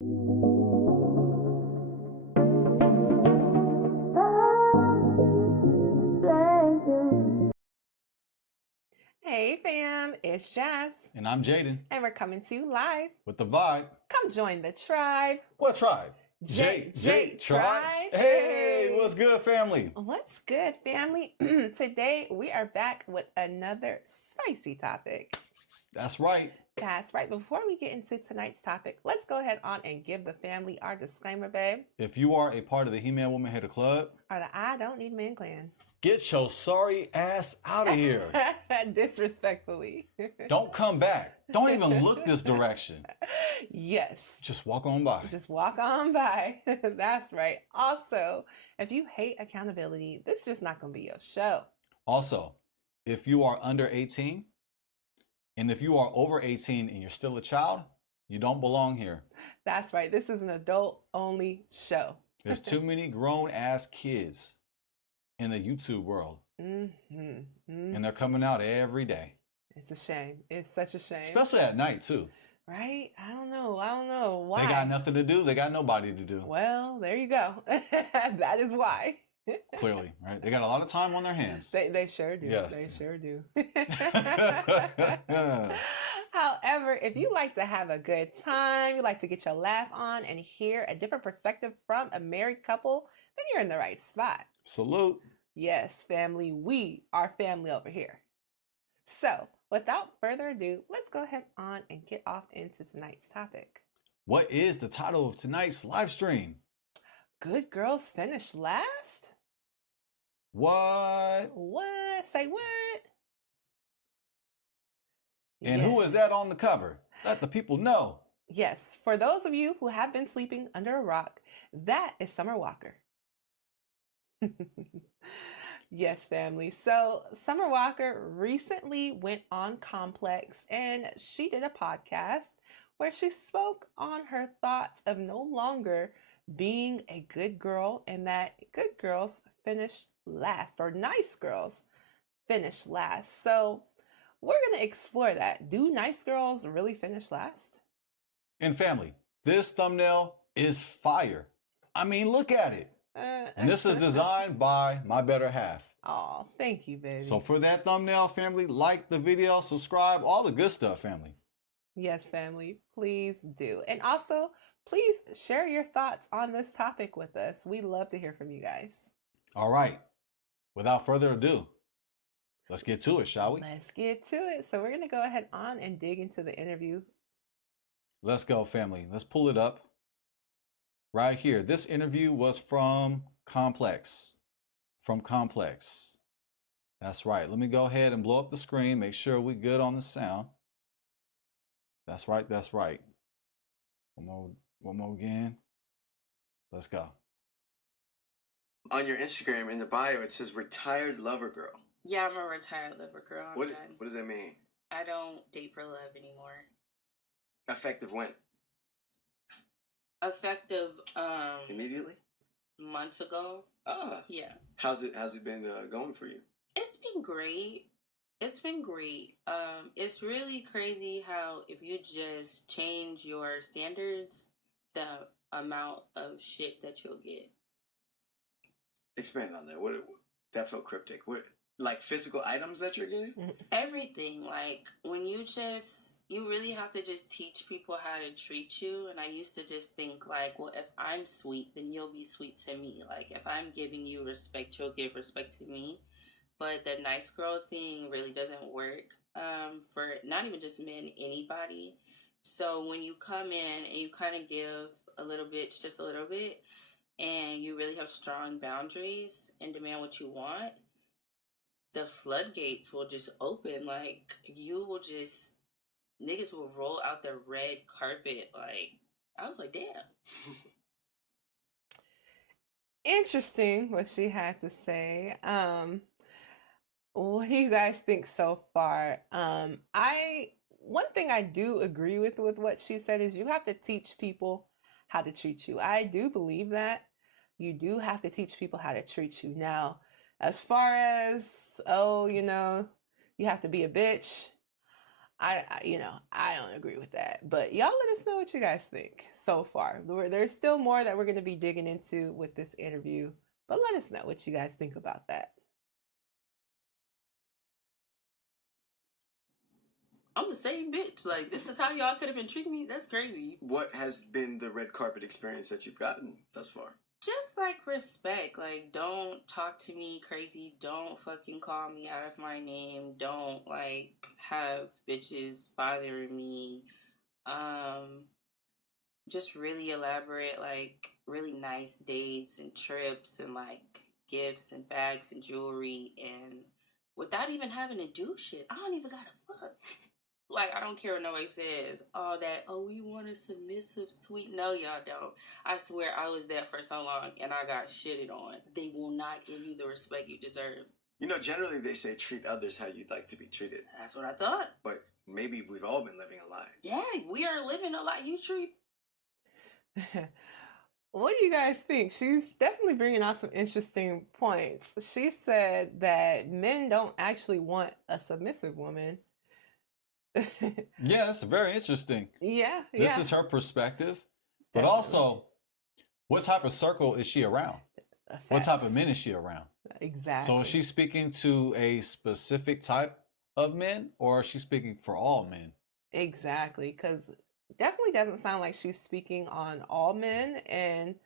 Hey fam, it's Jazz. And I'm Jaden. And we're coming to you live with the vibe. Come join the tribe. What tribe? J Tribe. Hey, what's good, family? What's good, family? Today we are back with another spicy topic. That's right. That's right. Before we get into tonight's topic, let's go ahead on and give the family our disclaimer, babe. If you are a part of the He-Man Woman Hater Club, or the I Don't Need Man Clan, get your sorry ass out of here. Disrespectfully. Don't come back. Don't even look this direction. Yes. Just walk on by. Just walk on by. That's right. Also, if you hate accountability, this is just not going to be your show. Also, if you are under 18, and if you are over 18 and you're still a child, you don't belong here. That's right. This is an adult-only show. There's too many grown-ass kids in the YouTube world. And they're coming out every day. It's a shame. It's such a shame. Especially at night, too. Right? I don't know. Why? They got nothing to do. They got nobody to do. Well, there you go. That is why. Clearly, right? They got a lot of time on their hands. They sure do. Yes. They sure do. However, if you like to have a good time, you like to get your laugh on and hear a different perspective from a married couple, then you're in the right spot. Salute. Yes, family. We are family over here. So, without further ado, let's go ahead on and get off into tonight's topic. What is the title of tonight's live stream? Good girls finish last? What? What? Say what? And who is that on the cover? Let the people know. Yes, for those of you who have been sleeping under a rock, that is Summer Walker. Yes, family. So Summer Walker recently went on Complex and she did a podcast where she spoke on her thoughts of no longer being a good girl and that good girls finish last, or nice girls finish last. So we're going to explore that. Do nice girls really finish last? And family, this thumbnail is fire. I mean, look at it. And this is designed by my better half. Oh, thank you, baby. So for that thumbnail, family, like the video, subscribe, all the good stuff, family. Yes, family, please do. And also, please share your thoughts on this topic with us. We love to hear from you guys. All right. Without further ado, let's get to it, shall we? Let's get to it. So we're going to go ahead on and dig into the interview. Let's go, family. Let's pull it up right here. This interview was from Complex. That's right. Let me go ahead and blow up the screen. Make sure we're good on the sound. That's right. That's right. One more again. Let's go. On your Instagram, in the bio, it says retired lover girl. Yeah, I'm a retired lover girl. What does that mean? I don't date for love anymore. Effective when? Effective immediately? Months ago. Ah. Yeah. How's it been going for you? It's been great. It's really crazy how if you just change your standards, the amount of shit that you'll get. Expand on that. What that felt cryptic. What, like physical items that you're getting? Everything. Like when you really have to just teach people how to treat you. And I used to just think like, well, if I'm sweet, then you'll be sweet to me. Like if I'm giving you respect, you'll give respect to me. But the nice girl thing really doesn't work for not even just men, anybody. So when you come in and you kind of give a little bit, just a little bit, and you really have strong boundaries and demand what you want, the floodgates will just open. Like niggas will roll out the red carpet. Like, I was like, damn. Interesting what she had to say. What do you guys think so far? One thing I do agree with what she said is you have to teach people how to treat you. I do believe that you do have to teach people how to treat you. Now, as far as, you have to be a bitch, I don't agree with that. But y'all let us know what you guys think so far. There's still more that we're going to be digging into with this interview, but let us know what you guys think about that. I'm the same bitch. Like, this is how y'all could have been treating me? That's crazy. What has been the red carpet experience that you've gotten thus far? Just like respect. Like, don't talk to me crazy. Don't fucking call me out of my name. Don't like have bitches bothering me. Just really elaborate, like really nice dates and trips and like gifts and bags and jewelry, and without even having to do shit. I don't even gotta fuck. Like, I don't care what nobody says. All that, oh, we want a submissive, sweet. No, y'all don't. I swear I was there for so long and I got shitted on. They will not give you the respect you deserve. You know, generally they say treat others how you'd like to be treated. That's what I thought. But maybe we've all been living a lie. Yeah, we are living a lie. You treat. What do you guys think? She's definitely bringing out some interesting points. She said that men don't actually want a submissive woman. Yeah, that's very interesting. Yeah, This yeah. is her perspective. But Definitely. also, what type of circle is she around? What type of Facts. men is she around? Exactly. So is she speaking to a specific type of men, or is she speaking for all men? Exactly, because definitely doesn't sound like she's speaking on all men. And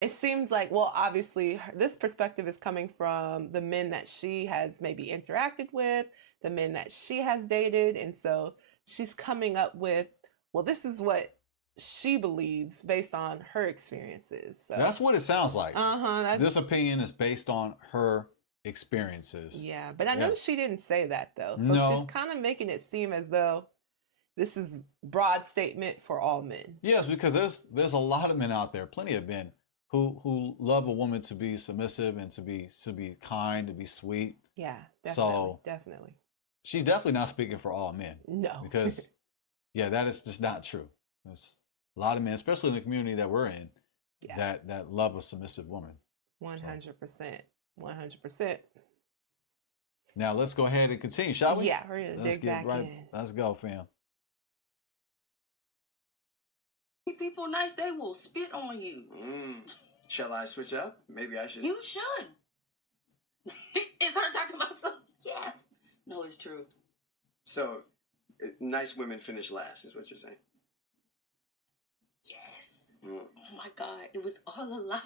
it seems like, well, obviously, this perspective is coming from the men that she has maybe interacted with, the men that she has dated. And so she's coming up with, well, this is what she believes based on her experiences. So That's what it sounds like. that's This opinion is based on her experiences. yeah. But I Yeah. noticed she didn't say that though. So No. she's kind of making it seem as though this is broad statement for all men. Yes, because there's a lot of men out there, plenty of men who love a woman to be submissive and to be kind, to be sweet. Yeah, definitely, So definitely. she's definitely not speaking for all men. No. Because yeah, that is just not true. There's a lot of men, especially in the community that we're in, yeah. that love a submissive woman. 100%. 100%. Now let's go ahead and continue, shall we? Yeah, we're gonna Let's dig get back right. in. Let's go, fam. People nice, they will spit on you. Shall I switch up? Maybe I should. You should. Is her talking about something? Yeah. No, it's true. So, nice women finish last, is what you're saying? Yes. Oh my God, it was all a lie.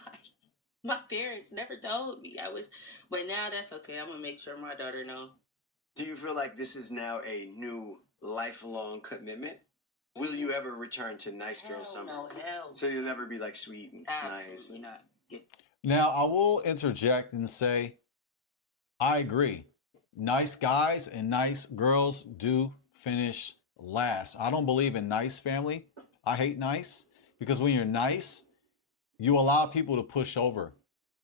My parents never told me. But now that's okay. I'm gonna make sure my daughter know. Do you feel like this is now a new lifelong commitment? Will you ever return to nice girl summer? No, hell. So you'll never be like sweet and nice. Absolutely not. Now I will interject and say, I agree. Nice guys and nice girls do finish last. I don't believe in nice family. I hate nice because when you're nice, you allow people to push over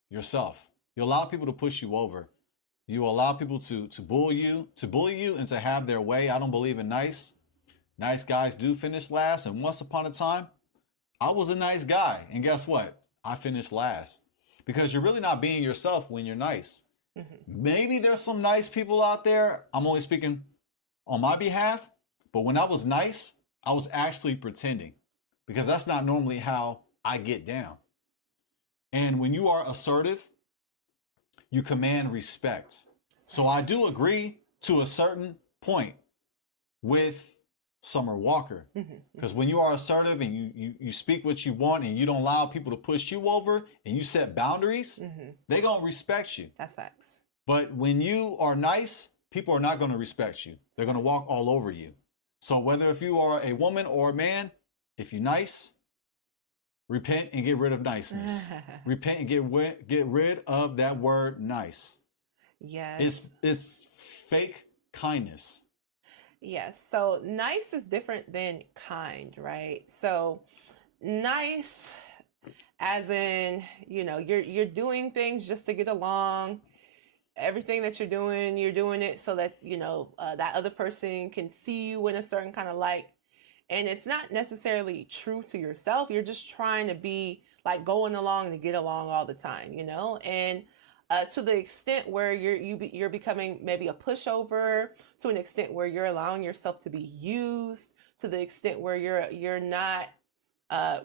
yourself. You allow people to push you over. You allow people to bully you and to have their way. I don't believe in nice. Nice guys do finish last. And once upon a time, I was a nice guy. And guess what? I finished last. Because you're really not being yourself when you're nice. Mm-hmm. Maybe there's some nice people out there. I'm only speaking on my behalf. But when I was nice, I was actually pretending. Because that's not normally how I get down. And when you are assertive, you command respect. So I do agree to a certain point with Summer Walker. Because when you are assertive and you speak what you want and you don't allow people to push you over and you set boundaries, they're going to respect you. That's facts. But when you are nice, people are not going to respect you. They're going to walk all over you. So whether if you are a woman or a man, if you're nice, repent and get rid of niceness. Repent and get rid of that word nice. Yes. It's fake kindness. Yes. So nice is different than kind, right? So nice as in, you're doing things just to get along. Everything that you're doing it so that, that other person can see you in a certain kind of light. And it's not necessarily true to yourself. You're just trying to be like going along to get along all the time, And to the extent where you're becoming maybe a pushover, to an extent where you're allowing yourself to be used, to the extent where you're not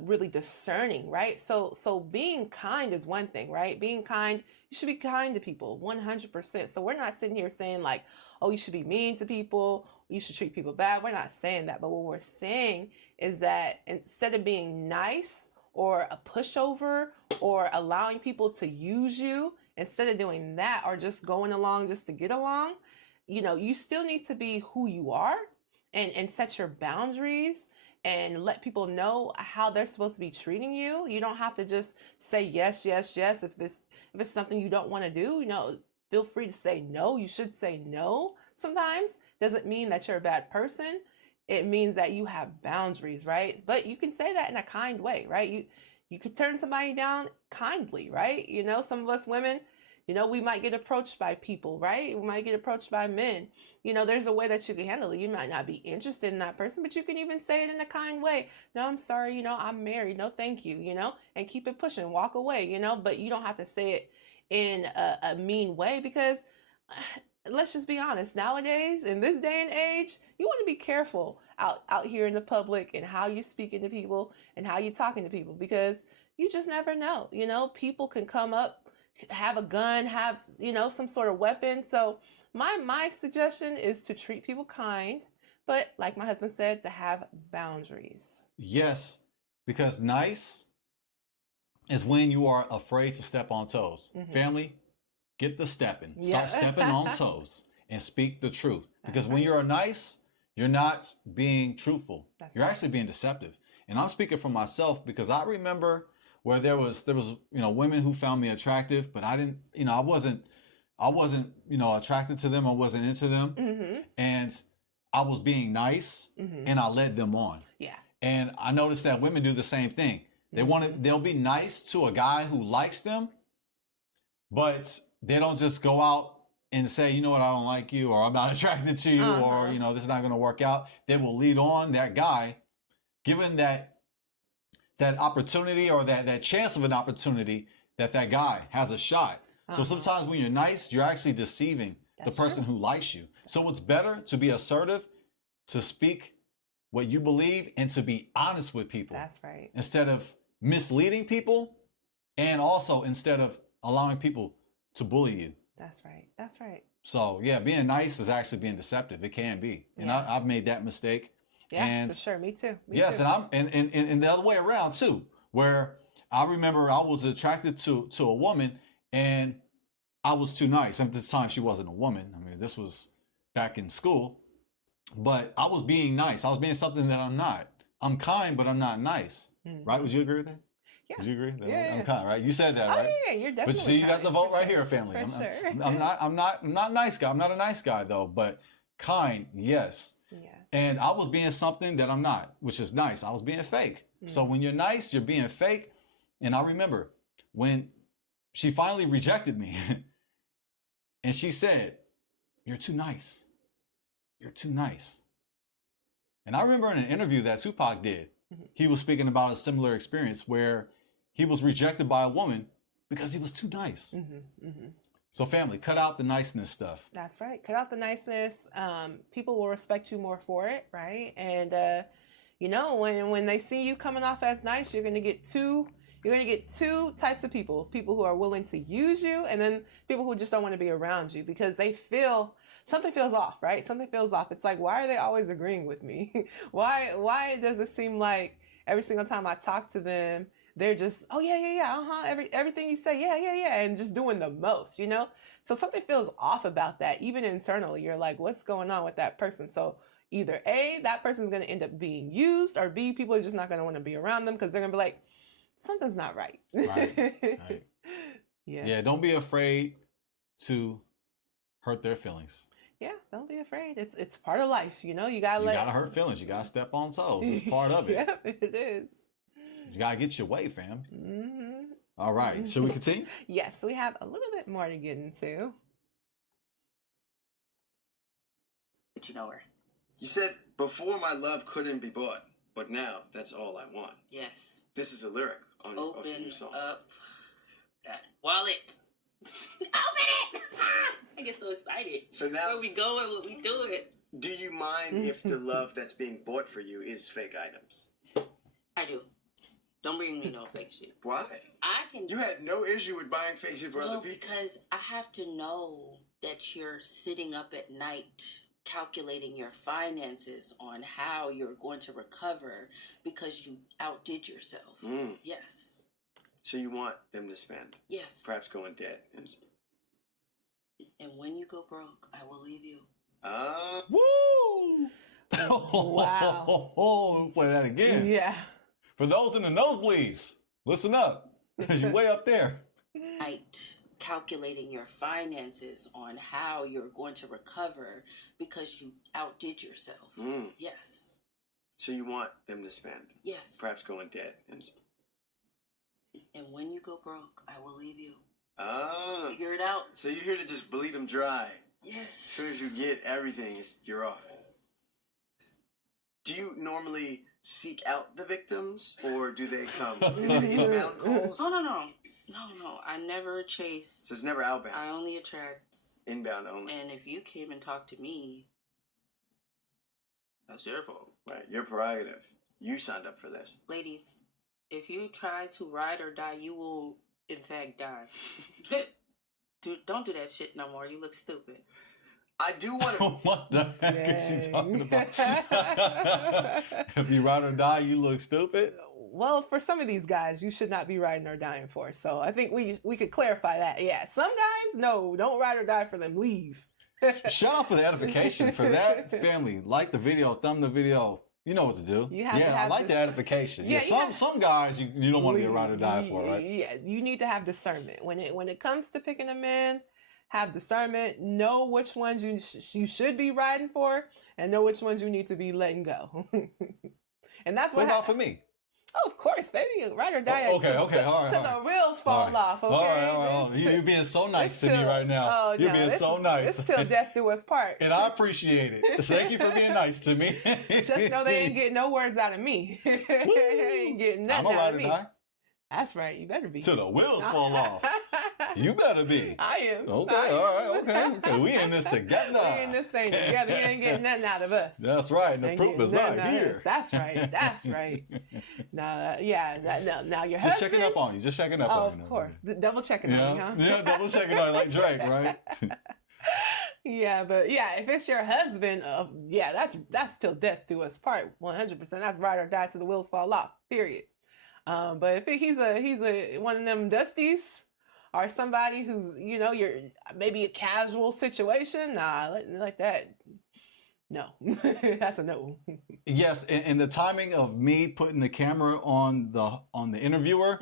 really discerning, right? So being kind is one thing, right? Being kind, you should be kind to people 100%. So we're not sitting here saying like, oh, you should be mean to people, you should treat people bad. We're not saying that, but what we're saying is that instead of being nice or a pushover or allowing people to use you, instead of doing that or just going along just to get along, you still need to be who you are, and set your boundaries and let people know how they're supposed to be treating you. You don't have to just say yes, yes, yes. If it's something you don't want to do, feel free to say no. You should say no sometimes. Doesn't mean that you're a bad person. It means that you have boundaries, right? But you can say that in a kind way, right? You could turn somebody down kindly, right? Some of us women, we might get approached by people, right? We might get approached by men. There's a way that you can handle it. You might not be interested in that person, but you can even say it in a kind way. No, I'm sorry, I'm married. No, thank you, and keep it pushing, walk away, but you don't have to say it in a mean way, because let's just be honest, nowadays, in this day and age, you want to be careful out here in the public and how you're speaking to people and how you're talking to people, because you just never know. People can come up, have a gun, have, some sort of weapon. So my suggestion is to treat people kind, but like my husband said, to have boundaries. Yes, because nice is when you are afraid to step on toes. Family, get the stepping. Start stepping on toes and speak the truth. Because when you're nice, you're not being truthful. You're actually being deceptive. And I'm speaking for myself, because I remember where there was women who found me attractive, but I didn't, I wasn't attracted to them. I wasn't into them. And I was being nice, and I led them on. Yeah. And I noticed that women do the same thing. They'll be nice to a guy who likes them, but they don't just go out and say, you know what, I don't like you, or I'm not attracted to you, or, this is not going to work out. They will lead on that guy, given that opportunity, or that chance of an opportunity, that guy has a shot. So sometimes when you're nice, you're actually deceiving the person who likes you. So it's better to be assertive, to speak what you believe, and to be honest with people. That's right. Instead of misleading people, and also instead of allowing people to bully you. That's right. That's right. So yeah, being nice is actually being deceptive. It can be. And I've made that mistake. Yeah, and for sure. Me too. Yes, too. and the other way around too, where I remember I was attracted to a woman, and I was too nice. And at this time, she wasn't a woman. I mean, this was back in school, but I was being nice. I was being something that I'm not. I'm kind, but I'm not nice. Right? Would you agree with that? Yeah. Would you agree? Yeah. I'm kind, right? You said that, right? Oh yeah, you're definitely. But see, you got the vote right sure. here, family. For I'm not a nice guy. I'm not a nice guy though, but kind, yes. Yeah. And I was being something that I'm not, which is nice. I was being fake. So when you're nice, you're being fake. And I remember when she finally rejected me, and she said, "You're too nice. You're too nice." And I remember in an interview that Tupac did, he was speaking about a similar experience where he was rejected by a woman because he was too nice. So family, cut out the niceness stuff. That's right. Cut out the niceness. People will respect you more for it, right? And when they see you coming off as nice, you're gonna get two types of people: people who are willing to use you, and then people who just don't want to be around you because they feel something feels off, right? Something feels off. It's like, why are they always agreeing with me? Why does it seem like every single time I talk to them, they're just, oh yeah, everything you say, yeah, and just doing the most, So something feels off about that, even internally. You're like, what's going on with that person? So either A, that person's going to end up being used, or B, people are just not going to want to be around them because they're going to be like, something's not right. Right. Yes. Yeah, don't be afraid to hurt their feelings. Yeah, don't be afraid. It's part of life, You gotta hurt feelings. You gotta step on toes. It's part of it. Yep, it is. You gotta get your way, fam. All right. Should we continue? Yes, we have a little bit more to get into. Did you know her? You said before my love couldn't be bought, but now that's all I want. Yes. This is a lyric on your Open song. up that wallet. Open it! I get so excited. So now, Where we going, what we doing. do you mind if the love that's being bought for you is fake items? I do. Don't bring me no fake shit. Why? I can. You had no issue with buying fake shit for other people. Because I have to know that you're sitting up at night calculating your finances on how you're going to recover because you outdid yourself. Yes. So you want them to spend? Yes. Perhaps go in debt. And when you go broke, I will leave you. Woo! Wow. Play that again. Yeah. For those in the nosebleeds, listen up. Because you're way up there. Night calculating your finances on how you're going to recover because you outdid yourself. Yes. So you want them to spend? Yes. Perhaps go in debt. And when you go broke, I will leave you. So figure it out. So you're here to just bleed them dry. Yes. As soon as you get everything, you're off. Do you normally seek out the victims, or do they come? Is it inbound calls? Oh, no. I never chase. So it's never outbound. I only attract. Inbound only. And if you came and talked to me, that's your fault. Right, your prerogative. You signed up for this. Ladies, if you try to ride or die, you will, in fact, die. Don't do that shit no more. You look stupid. I do want to. What the heck is she talking about? If you ride or die, you look stupid? Well, for some of these guys, you should not be riding or dying for. So I think we could clarify that. Yeah, some guys, no, don't ride or die for them. Leave. Shout out for the edification. For that family, like the video, thumb the video. You know what to do. You have to have I like the edification. Yeah, some guys you don't want to be a ride or die for, right? Yeah, you need to have discernment when it comes to picking a man. Have discernment. Know which ones you should be riding for, and know which ones you need to be letting go. And that's what about for me? Oh, of course, baby. Ride or die. Okay, all right. Till the wheels fall off, okay? All right. You're being so nice to me right now. Oh, You're being so nice. It's till death do us part. And I appreciate it. Thank you for being nice to me. Just know they ain't getting no words out of me. They ain't getting nothing out of me. Die. That's right. You better be. Till the wheels fall off. You better be. I am. Okay, all right, okay. We in this together. We in this thing together. You ain't getting nothing out of us. That's right. The proof is right here. That's right. That's right. Now, now your husband. Just checking up on you. Just checking up on you. Of course. Double checking on me, huh? Yeah, double checking on you like Drake, right? Yeah, but yeah, if it's your husband, that's till death do us part. 100%. That's ride or die till the wheels fall off. Period. But if he's a one of them dusties, or somebody who's you're maybe a casual situation, nah, like that. No, that's a no. Yes, and the timing of me putting the camera on the interviewer,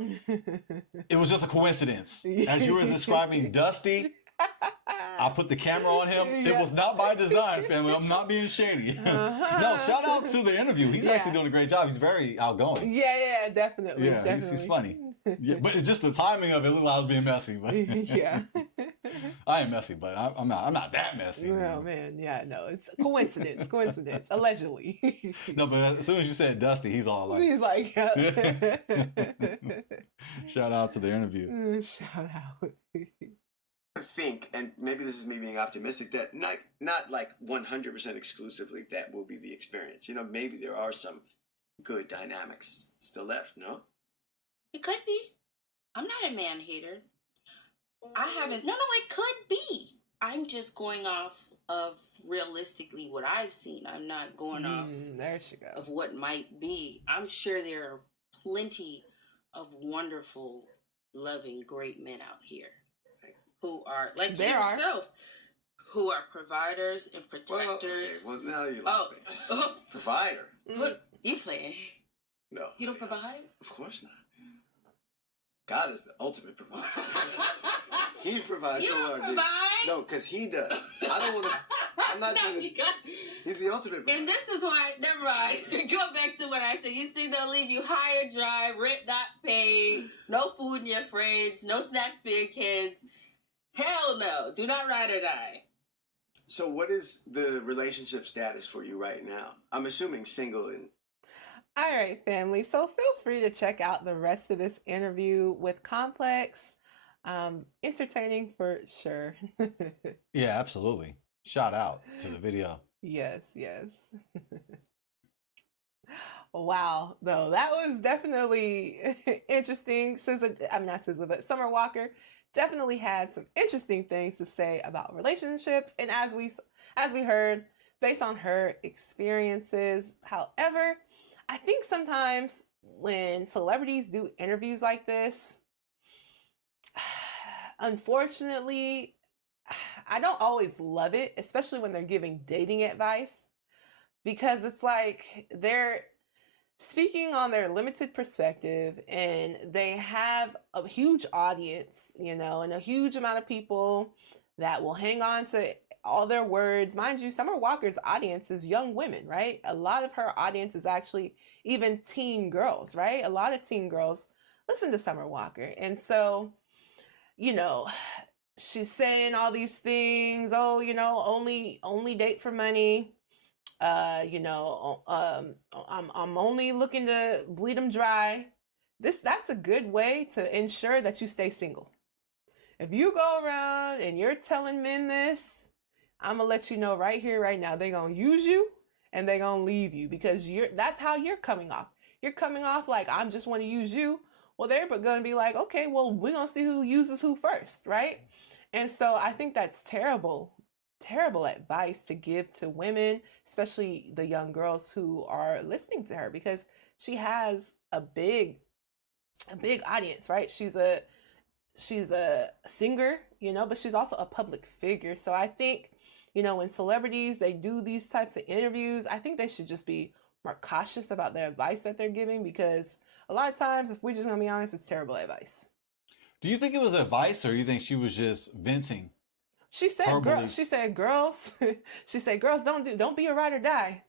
it was just a coincidence. As you were describing Dusty, I put the camera on him. Yeah. It was not by design, family. I'm not being shady. No, shout out to the interview. He's actually doing a great job. He's very outgoing. Yeah, definitely. Yeah, definitely. He's funny. Yeah, but it's just the timing of it looked like I was being messy. But yeah. I ain't messy, but I'm not that messy. Oh man, yeah, no, it's coincidence, allegedly. No, but as soon as you said Dusty, he's all like, yeah. Shout out to the interview. Shout out. I think, and maybe this is me being optimistic, that not like 100% exclusively that will be the experience. Maybe there are some good dynamics still left, no? It could be. I'm not a man hater. I haven't. No, it could be. I'm just going off of realistically what I've seen. I'm not going off there she goes. Of what might be. I'm sure there are plenty of wonderful, loving, great men out here who are like yourself, who are providers and protectors. Well, now you provider. What you playing? No, you don't provide. Of course not. God is the ultimate provider. He provides so hard. Provide? No, because he does. I don't want to. I'm not trying to. He's the ultimate provider. And this is why. Never mind. Go back to what I said. You see, they'll leave you high and dry, rent not paid, no food in your fridge, no snacks for your kids. Hell no. Do not ride or die. So what is the relationship status for you right now? I'm assuming single and... All right, family. So feel free to check out the rest of this interview with Complex. Entertaining for sure. Yeah, absolutely. Shout out to the video. Yes, yes. Wow, though that was definitely interesting. I'm not SZA, but Summer Walker definitely had some interesting things to say about relationships, and as we heard, based on her experiences. However, I think sometimes when celebrities do interviews like this, unfortunately, I don't always love it, especially when they're giving dating advice, because it's like they're speaking on their limited perspective and they have a huge audience, and a huge amount of people that will hang on to all their words. Mind you, Summer Walker's audience is young women, right? A lot of her audience is actually even teen girls, right? A lot of teen girls listen to Summer Walker. And so, you know, she's saying all these things, oh, only date for money. I'm only looking to bleed them dry. That's a good way to ensure that you stay single. If you go around and you're telling men this, I'm gonna let you know right here, right now, they're gonna use you and they're gonna leave you, because that's how you're coming off. You're coming off like, I'm just want to use you. Well, they're gonna be like, okay, well, we're gonna see who uses who first, right? And so I think that's terrible, terrible advice to give to women, especially the young girls who are listening to her, because she has a big audience, right? She's a singer, but she's also a public figure. So I think, when celebrities they do these types of interviews, I think they should just be more cautious about their advice that they're giving, because a lot of times, if we're just gonna be honest, it's terrible advice. Do you think it was advice, or you think she was just venting She her said, "Girl," she beliefs? said, "Girls," she said, "Girls don't be a ride or die."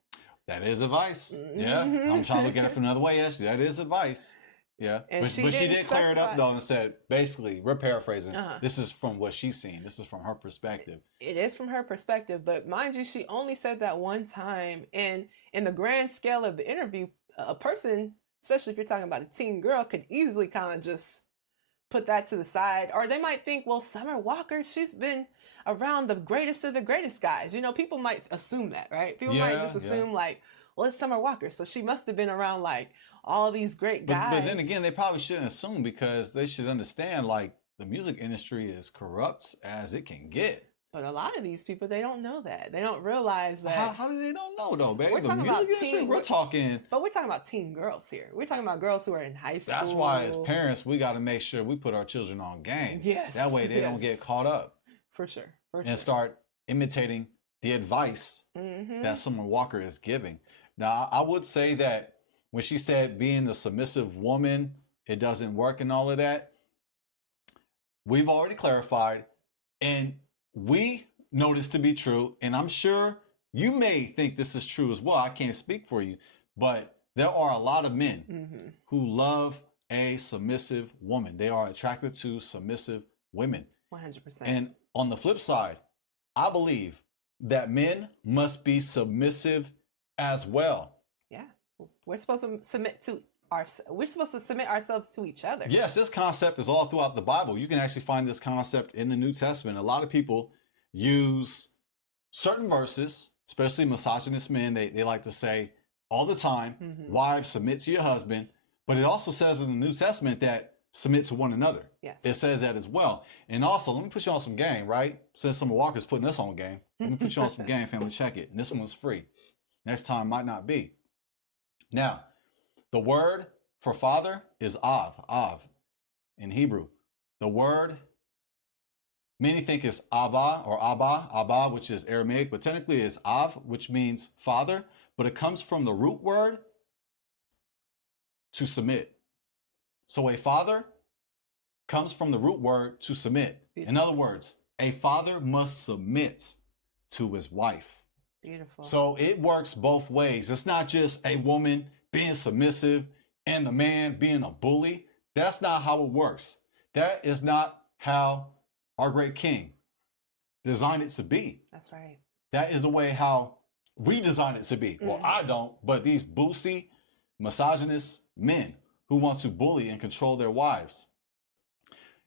That is advice. Yeah, I'm trying to look at it Mm-hmm. from another way. Yes, that is advice. Yeah, And but she but she didn't did clear it up specify. though and said basically we're paraphrasing. Uh-huh. This is from what she's seen. This is from her perspective. It is from her perspective, but mind you, she only said that one time. And in the grand scale of the interview, a person, especially if you're talking about a teen girl, could easily kind of just put that to the side. Or they might think, well, Summer Walker, she's been around the greatest of the greatest guys. People might assume that, right? People might Yeah, just yeah. assume, like, well, it's Summer Walker, so she must have been around, like, all these great But then guys. again, they probably shouldn't assume because they should understand like the music industry is corrupt as it can get. But a lot of these people, they don't know that. They don't realize How that how do they don't know though, babe? we're The talking music about industry, we're talking. but we're talking about teen girls here. We're talking about girls who are in high That's why as school. parents we got to make sure we put our children on game. Yes, That way they don't yes, get caught up for sure, for and sure. start imitating the advice Mm-hmm. that Summer Walker is giving. Now, I would say that when she said being the submissive woman, it doesn't work and all of that, we've already clarified and we know this to be true. And I'm sure you may think this is true as well. I can't speak for you, but there are a lot of men Mm-hmm. who love a submissive woman. They are attracted to submissive women. 100%. And on the flip side, I believe that men must be submissive as well. Yeah, we're supposed to we're supposed to submit ourselves to each other. Yes, this concept is all throughout the Bible. You can actually find this concept in the New Testament. A lot of people use certain verses, especially misogynist men, they like to say all the time, Mm-hmm. wives, submit to your husband. But it also says in the New Testament that submit to one another. Yes. It says that as well. And also, let me put you on some game, right? Since Summer Walker's putting us on game, let me put you on some game, family. Check it. And this one's free. Next time might not be. Now, the word for father is av in Hebrew. The word many think is abba, which is Aramaic, but technically is av, which means father, but it comes from the root word to submit. So a father comes from the root word to submit. In other words, a father must submit to his wife. Beautiful. So it works both ways. It's not just a woman being submissive and the man being a bully. That's not how it works. That is not how our great king designed it to be. That's right. That is the way how we design it to be. Well, I don't, but these boosie, misogynist men who want to bully and control their wives.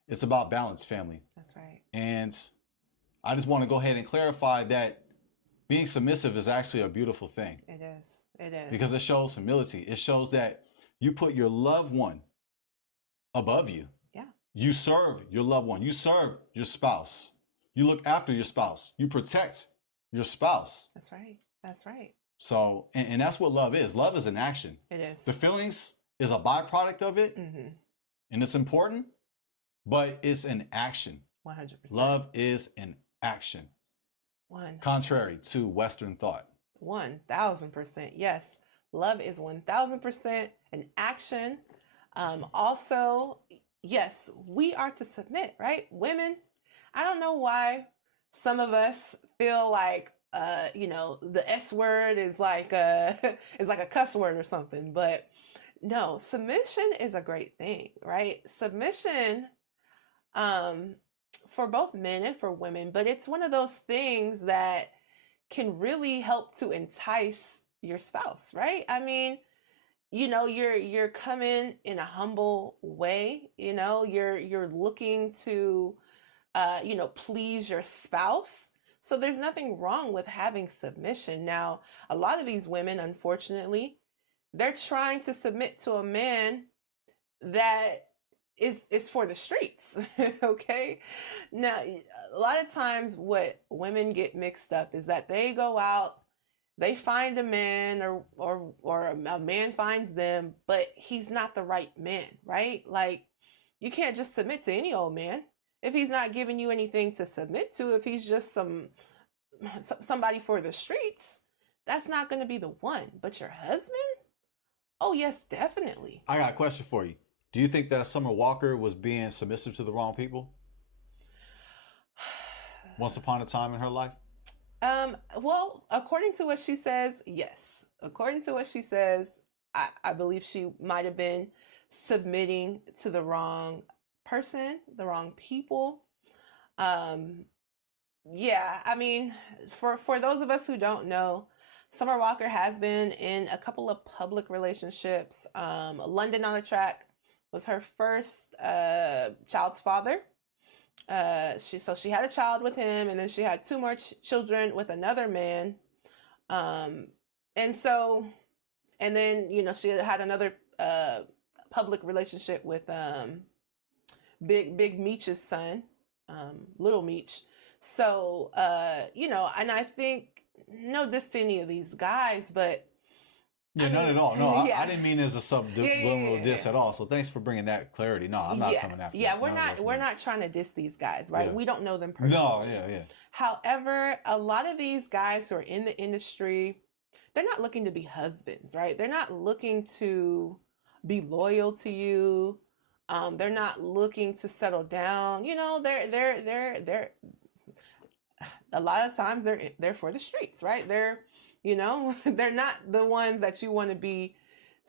It's about balance, family. That's right. And I just want to go ahead and clarify that being submissive is actually a beautiful thing. It is. It is. Because it shows humility. It shows that you put your loved one above you. Yeah. You serve your loved one. You serve your spouse. You look after your spouse. You protect your spouse. That's right. That's right. So, and that's what love is. Love is an action. It is. The feelings is a byproduct of it, Mm-hmm. and it's important, but it's an action. 100%. Love is an action. Contrary to Western thought. 1,000%. Yes. Love is 1,000% an action. Also, yes, we are to submit, right? Women, I don't know why some of us feel like, the S word is like is like a cuss word or something, but no, submission is a great thing, right? Submission, for both men and for women, but it's one of those things that can really help to entice your spouse, right? I mean, you're coming in a humble way, you're looking to please your spouse. So there's nothing wrong with having submission. Now, a lot of these women, unfortunately, they're trying to submit to a man that is for the streets. Okay? Now, a lot of times what women get mixed up is that they go out, they find a man, or a man finds them, but he's not the right man, right? Like, you can't just submit to any old man if he's not giving you anything to submit to. If he's just somebody for the streets, that's not going to be the one. But your husband? Oh yes, definitely. I got a question for you. Do you think that Summer Walker was being submissive to the wrong people once upon a time in her life? Well, according to what she says, yes. According to what she says, I believe she might have been submitting to the wrong person, the wrong people. Yeah, I mean, for those of us who don't know, Summer Walker has been in a couple of public relationships. London on a Track was her first child's father. She had a child with him, and then she had two more children with another man. And so, and then she had another public relationship with Big Meech's son, Little Meech. So and I think, no diss to any of these guys, but yeah, I none mean, at all. No, yeah. I didn't mean as a subliminal diss at all. So thanks for bringing that clarity. No, I'm not coming after. Yeah, we're not trying to diss these guys, right? Yeah. We don't know them personally. No, yeah. However, a lot of these guys who are in the industry, they're not looking to be husbands, right? They're not looking to be loyal to you. They're not looking to settle down. They're a lot of times they're for the streets, right? They're they're not the ones that you want to be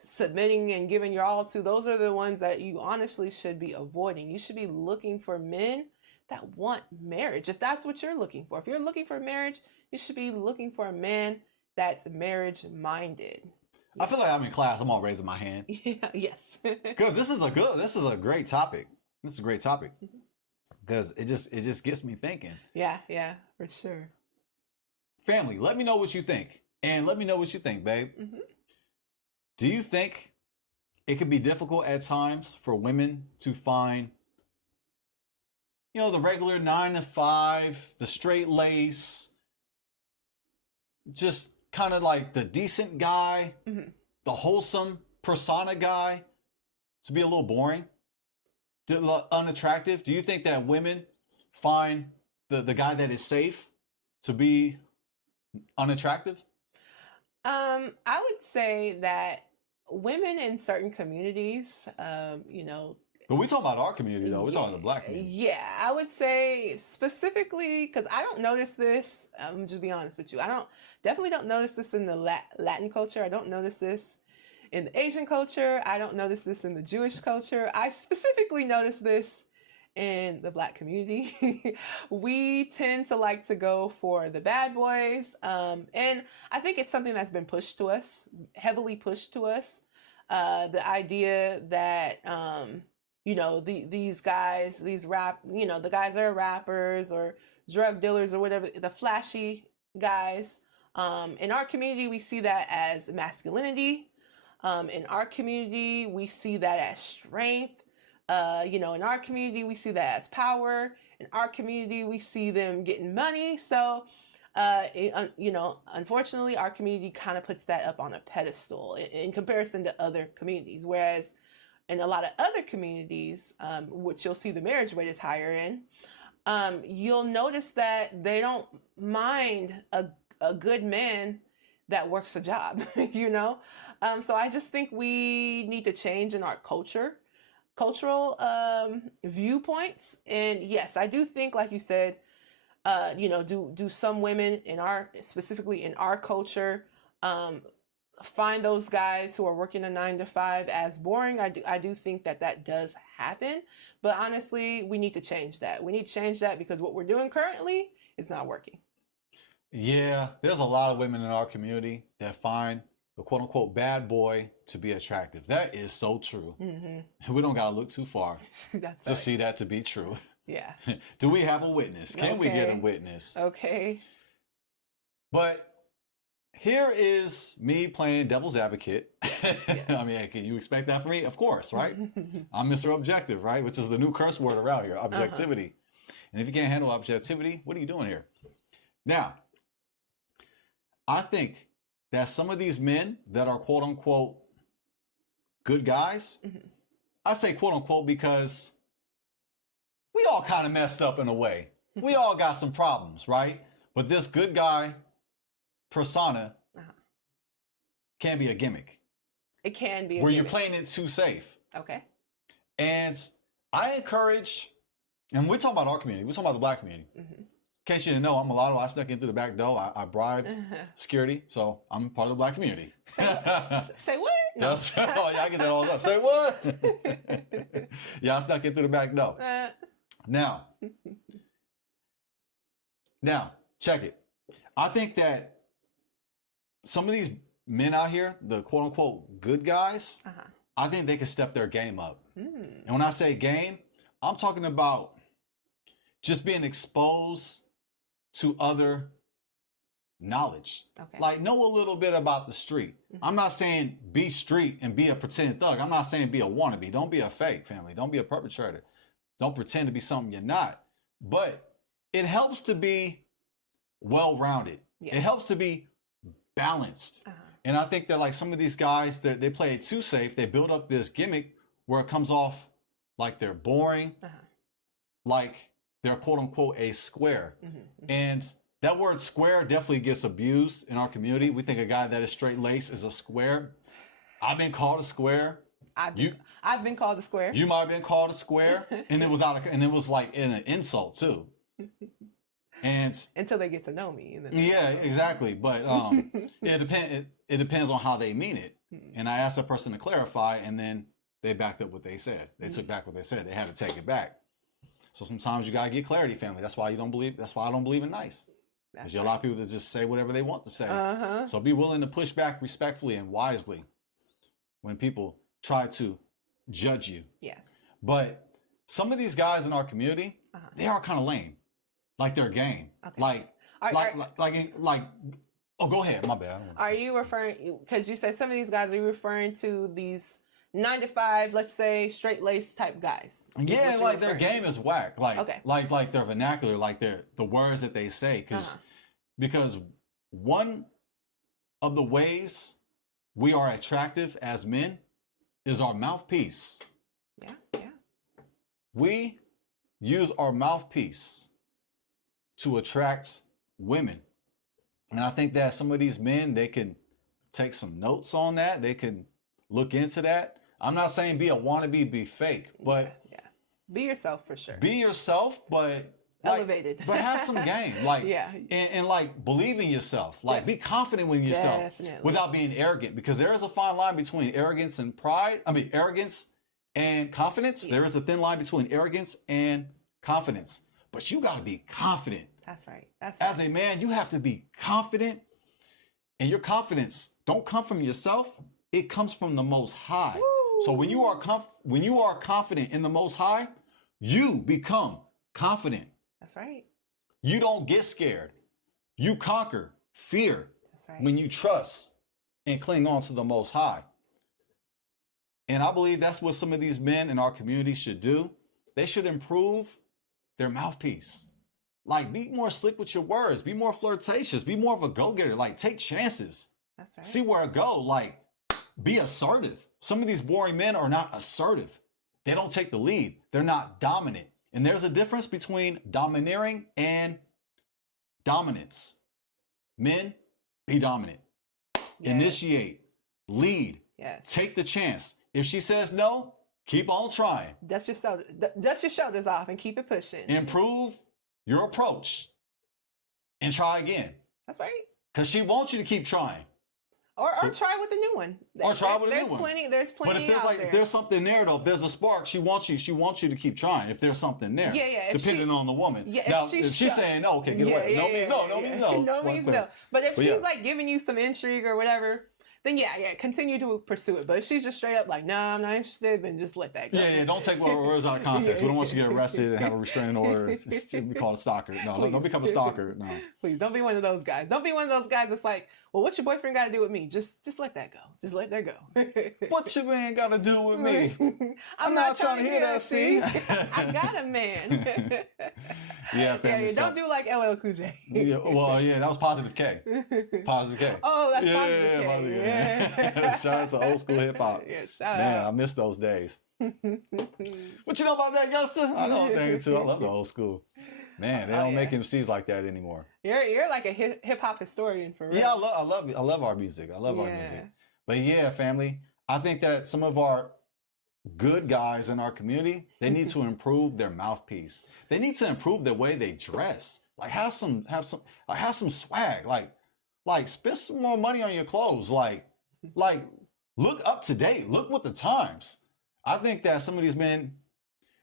submitting and giving your all to. Those are the ones that you honestly should be avoiding. You should be looking for men that want marriage. If that's what you're looking for, if you're looking for marriage, you should be looking for a man that's marriage minded. I feel like I'm in class. I'm all raising my hand. Yeah, yes. Because this is a great topic. This is a great topic. Because it just gets me thinking. Yeah, for sure. Family, let me know what you think. And let me know what you think, babe. Mm-hmm. Do you think it can be difficult at times for women to find, the regular 9 to 5, the straight lace, just kind of like the decent guy, Mm-hmm. the wholesome persona guy, to be a little boring, unattractive? Do you think that women find the guy that is safe to be unattractive? I would say that women in certain communities, But we're talking about our community, though. We're talking about the black community. Yeah, I would say specifically, because I don't notice this. I'm just be honest with you. Definitely don't notice this in the Latin culture. I don't notice this in the Asian culture. I don't notice this in the Jewish culture. I specifically notice this in the black community. We tend to like to go for the bad boys. And I think it's something that's been pushed to us, heavily pushed to us. The idea that, these guys, the guys that are rappers or drug dealers or whatever, the flashy guys. In our community, we see that as masculinity. In our community, we see that as strength. In our community, we see that as power. In our community, we see them getting money. So, unfortunately, our community kind of puts that up on a pedestal in comparison to other communities. Whereas in a lot of other communities, which you'll see the marriage rate is higher in, you'll notice that they don't mind a good man that works a job, So I just think we need to change in our cultural viewpoints. And yes, I do think, like you said, do some women specifically in our culture, find those guys who are working a 9 to 5 as boring. I do think that does happen, but honestly, we need to change that. We need to change that because what we're doing currently is not working. Yeah, there's a lot of women in our community that find the quote unquote bad boy to be attractive. That is so true. Mm-hmm. We don't got to look too far That's to see that to be true. Yeah. Do we have a witness? Can we get a witness? Okay. But here is me playing devil's advocate. Yes. I mean, can you expect that from me? Of course, right? I'm Mr. Objective, right? Which is the new curse word around here, objectivity. And if you can't handle objectivity, what are you doing here? Now, I think that some of these men that are quote unquote good guys, I say quote unquote because we all kind of messed up in a way. We all got some problems, right? But this good guy persona can be a gimmick. It can be a where gimmick. You're playing it too safe. Okay. And I encourage, and we're talking about our community, we're talking about the Black community. In case you didn't know, I'm mulatto. I snuck in through the back door. I bribed security, so I'm part of the Black community. Say what? No. Oh, yeah, I get that all up. Say what? Yeah, I snuck in through the back door. Now, check it. I think that some of these men out here, the quote unquote good guys, I think they can step their game up. And when I say game, I'm talking about just being exposed to other knowledge. Okay. Like, know a little bit about the street. I'm not saying be street and be a pretend thug. I'm not saying be a wannabe. Don't be a fake, family. Don't be a perpetrator. Don't pretend to be something you're not. But it helps to be well-rounded. Yeah. It helps to be balanced. And I think that like some of these guys, they play it too safe. They build up this gimmick where it comes off like they're boring, like they're quote unquote a square. And that word square definitely gets abused in our community. We think a guy that is straight-laced is a square. I've been called a square. I've been called a square. You might have been called a square, and it was like in an insult too. And until they get to know me. Yeah, exactly. But it depends on how they mean it. And I asked that person to clarify, and then they backed up what they said. They took back what they said. They had to take it back. So sometimes you gotta get clarity, family. That's why I don't believe in nice. Because you allow people to just say whatever they want to say. So be willing to push back respectfully and wisely when people try to judge you. Yes. But some of these guys in our community, they are kind of lame. Like their game. Okay. Oh, go ahead. My bad. Are you referring, because you said some of these guys, are you referring to these 9 to 5, let's say, straight-laced type guys? Yeah, like their game is whack. Like their vernacular, like the words that they say. Because one of the ways we are attractive as men is our mouthpiece. Yeah. We use our mouthpiece to attract women. And I think that some of these men, they can take some notes on that. They can look into that. I'm not saying be a wannabe, be fake, but yeah. Be yourself for sure. Be yourself, but elevated. But have some game. And like believe in yourself. Like be confident with yourself. Definitely. Without being arrogant. Because there is a fine line between arrogance and pride. I mean arrogance and confidence. Yeah. There is a thin line between arrogance and confidence. But you gotta be confident. That's right. As a man, you have to be confident. And your confidence don't come from yourself. It comes from the Most High. Woo. So when you are confident in the Most High, you become confident. That's right. You don't get scared. You conquer fear. That's right. When you trust and cling on to the Most High. And I believe that's what some of these men in our community should do. They should improve their mouthpiece. Like, be more slick with your words. Be more flirtatious. Be more of a go-getter. Like, take chances. That's right. See where it go. Like, be assertive. Some of these boring men are not assertive. They don't take the lead. They're not dominant. And there's a difference between domineering and dominance. Men, be dominant. Yes. Initiate. Lead. Yes. Take the chance. If she says no, keep on trying. Dust your shoulders off and keep it pushing. Improve your approach and try again. That's right. Because she wants you to keep trying. Or try with a new one. Or try with a new one. There's plenty But if there's something there though, if there's a spark, she wants you to keep trying. If there's something there. Yeah. Depending on the woman. Yeah, now, if she's saying no, okay, get away. No means no. No means no. No means no. But if she's like giving you some intrigue or whatever, then yeah, continue to pursue it. But if she's just straight up like, nah, I'm not interested, then just let that go. Yeah, don't take words out of context. We don't want you to get arrested and have a restraining order. Be called a stalker. No, Please. don't become a stalker. No. Please don't be one of those guys. Don't be one of those guys that's like, well, what's your boyfriend got to do with me? Just let that go. Just let that go. What your man got to do with me? I'm not trying to hear that. See, I got a man. Yeah, family. Don't do like LL Cool J. Yeah, well, yeah, that was Positive K. Positive K. Oh, that's Positive K. Yeah. Shout out to old school hip hop. Yeah, shout Man, out. I miss those days. What you know about that, youngster? I know a thing or two. I love the old school. Man, they don't make MCs like that anymore. You're like a hip hop historian for real. Yeah, I love our music. I love our music. But yeah, family, I think that some of our good guys in our community, they need to improve their mouthpiece. They need to improve the way they dress. Like have some swag. Like spend some more money on your clothes. Like look up to date. Look with the times. I think that some of these men,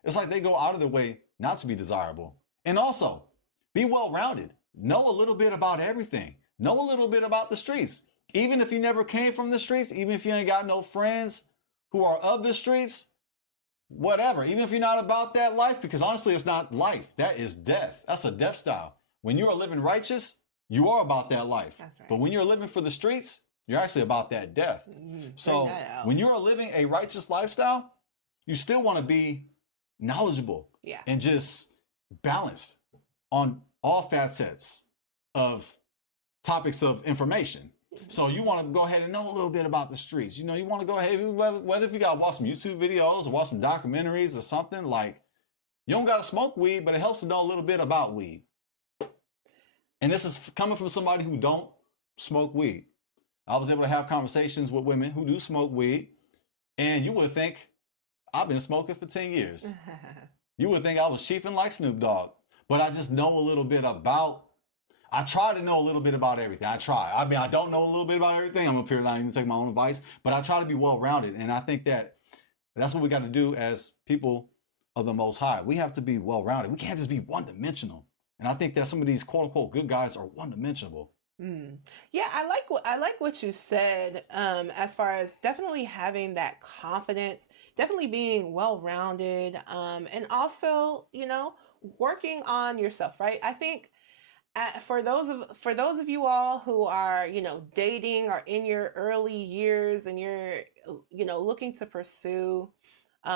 it's like they go out of their way not to be desirable. And also, be well-rounded. Know a little bit about everything. Know a little bit about the streets. Even if you never came from the streets, even if you ain't got no friends who are of the streets, whatever. Even if you're not about that life, because honestly, it's not life. That is death. That's a death style. When you are living righteous, you are about that life. That's right. But when you're living for the streets, you're actually about that death. So when you're living a righteous lifestyle, you still want to be knowledgeable and just balanced on all facets of topics of information. So you want to go ahead and know a little bit about the streets. You know, you want to go ahead, whether if you got to watch some YouTube videos or watch some documentaries or something, like, you don't got to smoke weed, but it helps to know a little bit about weed. And this is coming from somebody who don't smoke weed. I was able to have conversations with women who do smoke weed, and you would think, I've been smoking for 10 years. You would think I was chiefing like Snoop Dogg, but I just know a little bit about, I try to know a little bit about everything. I try. I mean, I don't know a little bit about everything. I'm up here not even take my own advice, but I try to be well-rounded. And I think that that's what we got to do as people of the Most High. We have to be well-rounded. We can't just be one-dimensional. And I think that some of these quote-unquote good guys are one-dimensional. Yeah, I like what you said, as far as definitely having that confidence, definitely being well-rounded, and also, working on yourself, right? I think for those of you all who are, dating or in your early years and you're, looking to pursue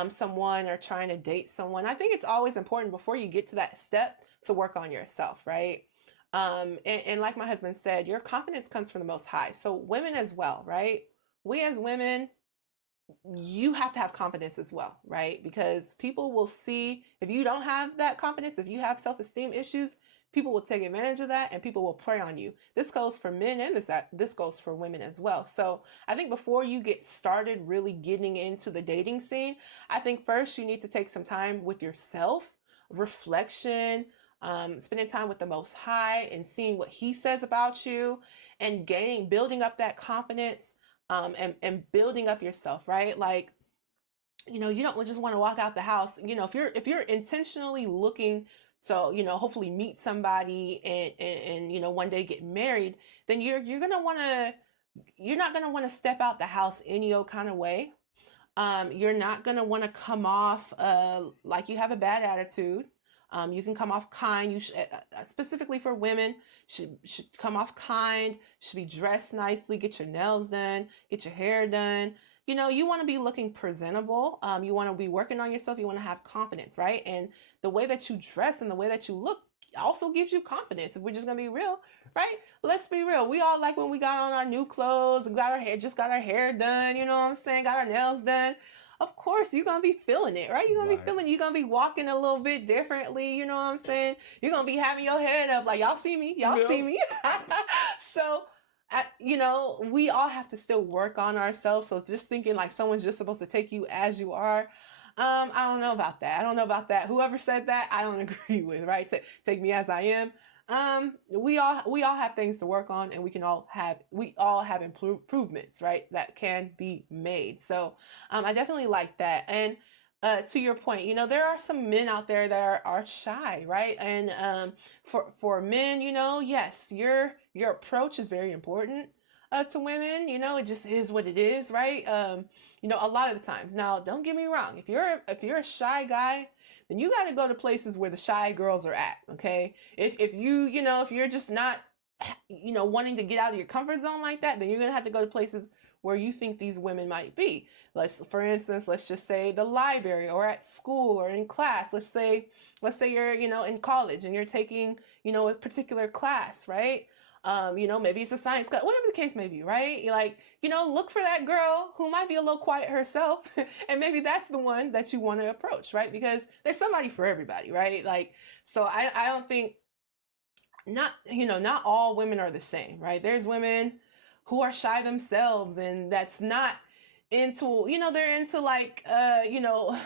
someone or trying to date someone, I think it's always important before you get to that step to work on yourself, right? And like my husband said, your confidence comes from the Most High. So women as well, right? We as women, you have to have confidence as well, right? Because people will see if you don't have that confidence, if you have self-esteem issues, people will take advantage of that and people will prey on you. This goes for men and this goes for women as well. So I think before you get started really getting into the dating scene, I think first you need to take some time with yourself, reflection, spending time with the Most High and seeing what He says about you and building up that confidence, and building up yourself, right? Like, you don't just want to walk out the house. If you're intentionally looking to, hopefully meet somebody and one day get married, then you're not gonna want to step out the house any old kind of way. You're not going to want to come off like you have a bad attitude. You can come off kind. You specifically for women should come off kind. Should be dressed nicely. Get your nails done. Get your hair done. You know, you want to be looking presentable. You want to be working on yourself. You want to have confidence, right? And the way that you dress and the way that you look also gives you confidence. If we're just gonna be real, right? Let's be real. We all like when we got on our new clothes and got our hair done. You know what I'm saying? Got our nails done. Of course, you're gonna be feeling it, right? You're gonna be Right. feeling. You're gonna be walking a little bit differently. You know what I'm saying? You're gonna be having your head up, like y'all see me, y'all see Yep. me. So you know, we all have to still work on ourselves. So just thinking like someone's just supposed to take you as you are, I don't know about that. I don't know about that. Whoever said that, I don't agree with. Right? Take me as I am. We all have things to work on, and we all have improvements, right? That can be made. So, I definitely like that. And to your point, you know, there are some men out there that are shy, right? And for men, you know, yes, your approach is very important to women. You know, it just is what it is, right? You know, a lot of the times. Now, don't get me wrong. If you're a shy guy, then you got to go to places where the shy girls are at. Okay, if you know, if you're just not, you know, wanting to get out of your comfort zone like that, then you're gonna have to go to places where you think these women might be. For instance, let's just say the library or at school or in class. Let's say you're, you know, in college and you're taking, you know, a particular class, right? You know, maybe it's a science class, whatever the case may be, right? You're like, you know, look for that girl who might be a little quiet herself, and maybe that's the one that you want to approach, right? Because there's somebody for everybody, right? Like, so I don't think, not, you know, not all women are the same, right? There's women who are shy themselves, and that's not into, you know, they're into like you know,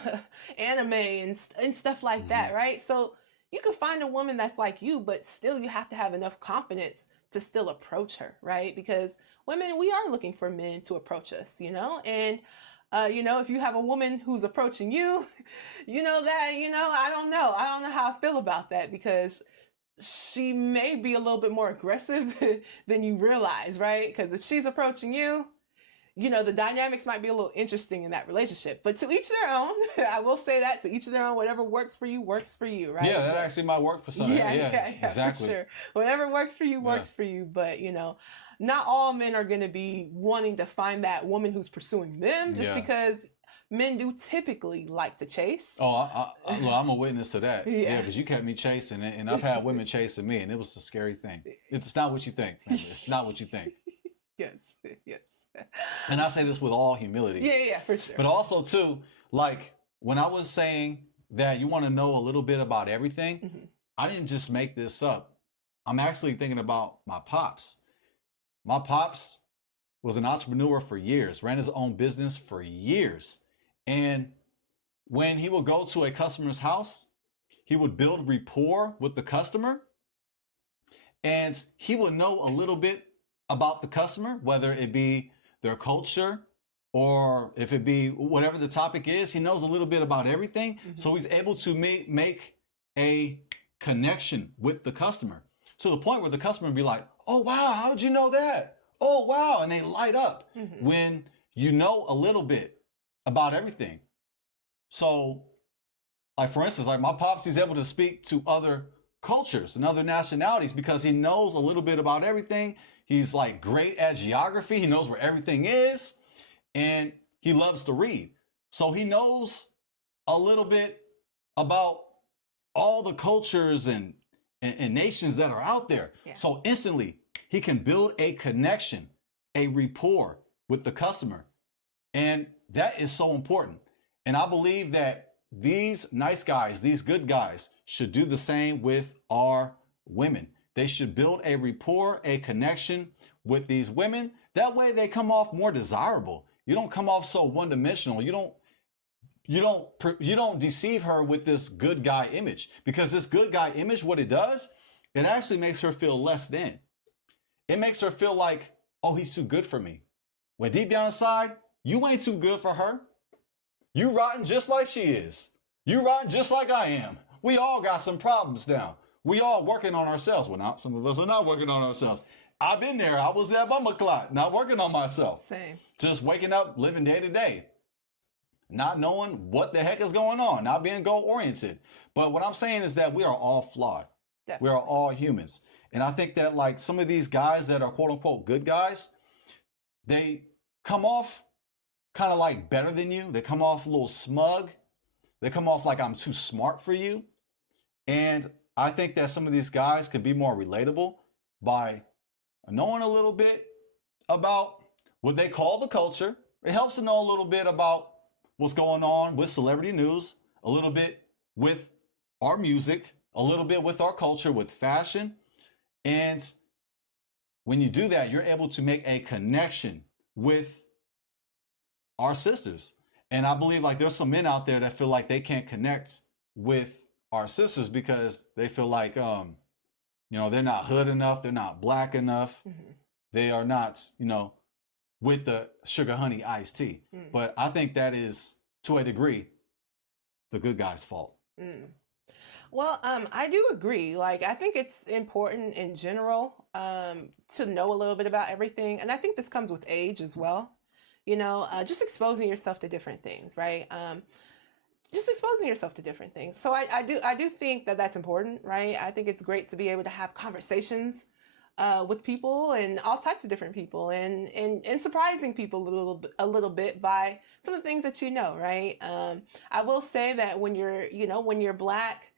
anime and stuff like Mm-hmm. that, right? So you can find a woman that's like you, but still you have to have enough confidence to still approach her, right? Because women, we are looking for men to approach us, you know. And you know, if you have a woman who's approaching you, you know that, you know, I don't know how I feel about that, because she may be a little bit more aggressive than you realize, right? Because if she's approaching you, you know, the dynamics might be a little interesting in that relationship. But to each their own. I will say that, to each their own. Whatever works for you, right? Yeah, that But actually might work for some. yeah, Exactly. for sure. Whatever works for you, Yeah. works for you. But, you know, not all men are going to be wanting to find that woman who's pursuing them, just Yeah. because men do typically like to chase. Oh, look, I'm a witness to that. Yeah. Yeah, because you kept me chasing, and I've had women chasing me, and it was a scary thing. It's not what you think, family. It's not what you think. Yes, yes. And I say this with all humility. Yeah, for sure. But also, too, like when I was saying that you want to know a little bit about everything, Mhm. I didn't just make this up. I'm actually thinking about my pops. My pops was an entrepreneur for years, ran his own business for years. And when he would go to a customer's house, he would build rapport with the customer, and he would know a little bit about the customer, whether it be their culture or if it be whatever the topic is. He knows a little bit about everything. Mhm. So he's able to make a connection with the customer to the point where the customer would be like, oh, wow, how did you know that? Oh, wow. And they light up Mhm. when you know a little bit about everything. So, like for instance, like my pops, he's able to speak to other cultures and other nationalities because he knows a little bit about everything. He's like great at geography. He knows where everything is, and he loves to read. So he knows a little bit about all the cultures and nations that are out there. Yeah. So instantly he can build a connection, a rapport with the customer. And that is so important. And I believe that these nice guys, these good guys, should do the same with our women. They should build a rapport, a connection with these women. That way they come off more desirable. You don't come off so one-dimensional. You don't deceive her with this good guy image, because this good guy image, what it does, it actually makes her feel less than. It makes her feel like, oh, he's too good for me. When deep down inside, you ain't too good for her. You rotten just like she is. You rotten just like I am. We all got some problems now. We all working on ourselves. Well, not some of us are not working on ourselves. I've been there. I was that bummer clot, not working on myself. Same. Just waking up, living day to day. not knowing what the heck is going on, not being goal oriented. But what I'm saying is that we are all flawed. We are Definitely. all humans. And I think that like some of these guys that are quote unquote good guys, they come off kind of like better than you. They come off a little smug. They come off like I'm too smart for you. And I think that some of these guys can be more relatable by knowing a little bit about what they call the culture. It helps to know a little bit about what's going on with celebrity news, a little bit with our music, a little bit with our culture, with fashion. And when you do that, you're able to make a connection with our sisters. And I believe like there's some men out there that feel like they can't connect with our sisters because they feel like they're not hood enough, they're not black enough, they are not, with the sugar honey iced tea. But I think that is, to a degree, the good guy's fault. Well, I do agree. Like, I think it's important in general to know a little bit about everything, and I think this comes with age as well. Just exposing yourself to different things, right? Just exposing yourself to different things. So I do think that that's important, right? I think it's great to be able to have conversations with people and all types of different people and surprising people a little bit by some of the things that right? I will say that when you're black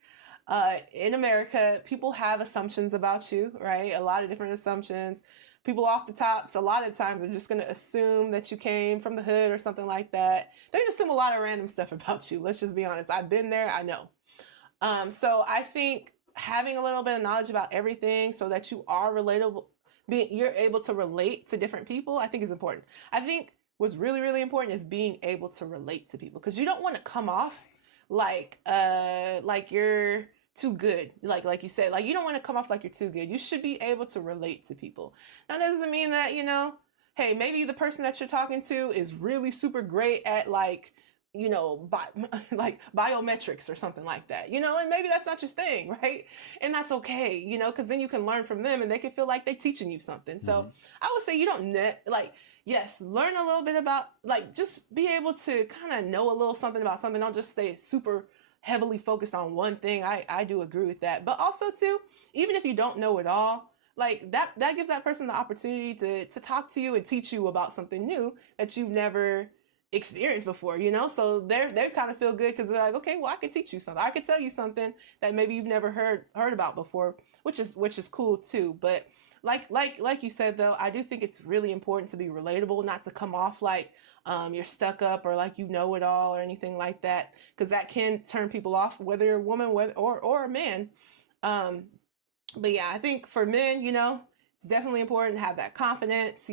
in America, people have assumptions about you, right? A lot of different assumptions. People off the tops, a lot of times are just going to assume that you came from the hood or something like that. They assume a lot of random stuff about you. Let's just be honest. I've been there. I know. So I think having a little bit of knowledge about everything so that you are relatable, you're able to relate to different people, I think is important. I think what's really, really important is being able to relate to people because you don't want to come off like you're too good. Like you said, like you don't want to come off like you're too good. You should be able to relate to people. Now, that doesn't mean that, hey, maybe the person that you're talking to is really super great at like biometrics or something like that, and maybe that's not your thing, right? And that's okay, because then you can learn from them and they can feel like they're teaching you something. So I would say you don't yes, learn a little bit about, like, just be able to kind of know a little something about something. Don't just stay super heavily focused on one thing. I do agree with that. But also too, even if you don't know it all, like that gives that person the opportunity to talk to you and teach you about something new that you've never experienced before, so they kind of feel good because they're like, okay, well, I could teach you something, I could tell you something that maybe you've never heard about before, which is cool too. But like you said, though, I do think it's really important to be relatable, not to come off like you're stuck up or like you know it all or anything like that, because that can turn people off, whether you're a woman or a man. But yeah, I think for men, it's definitely important to have that confidence,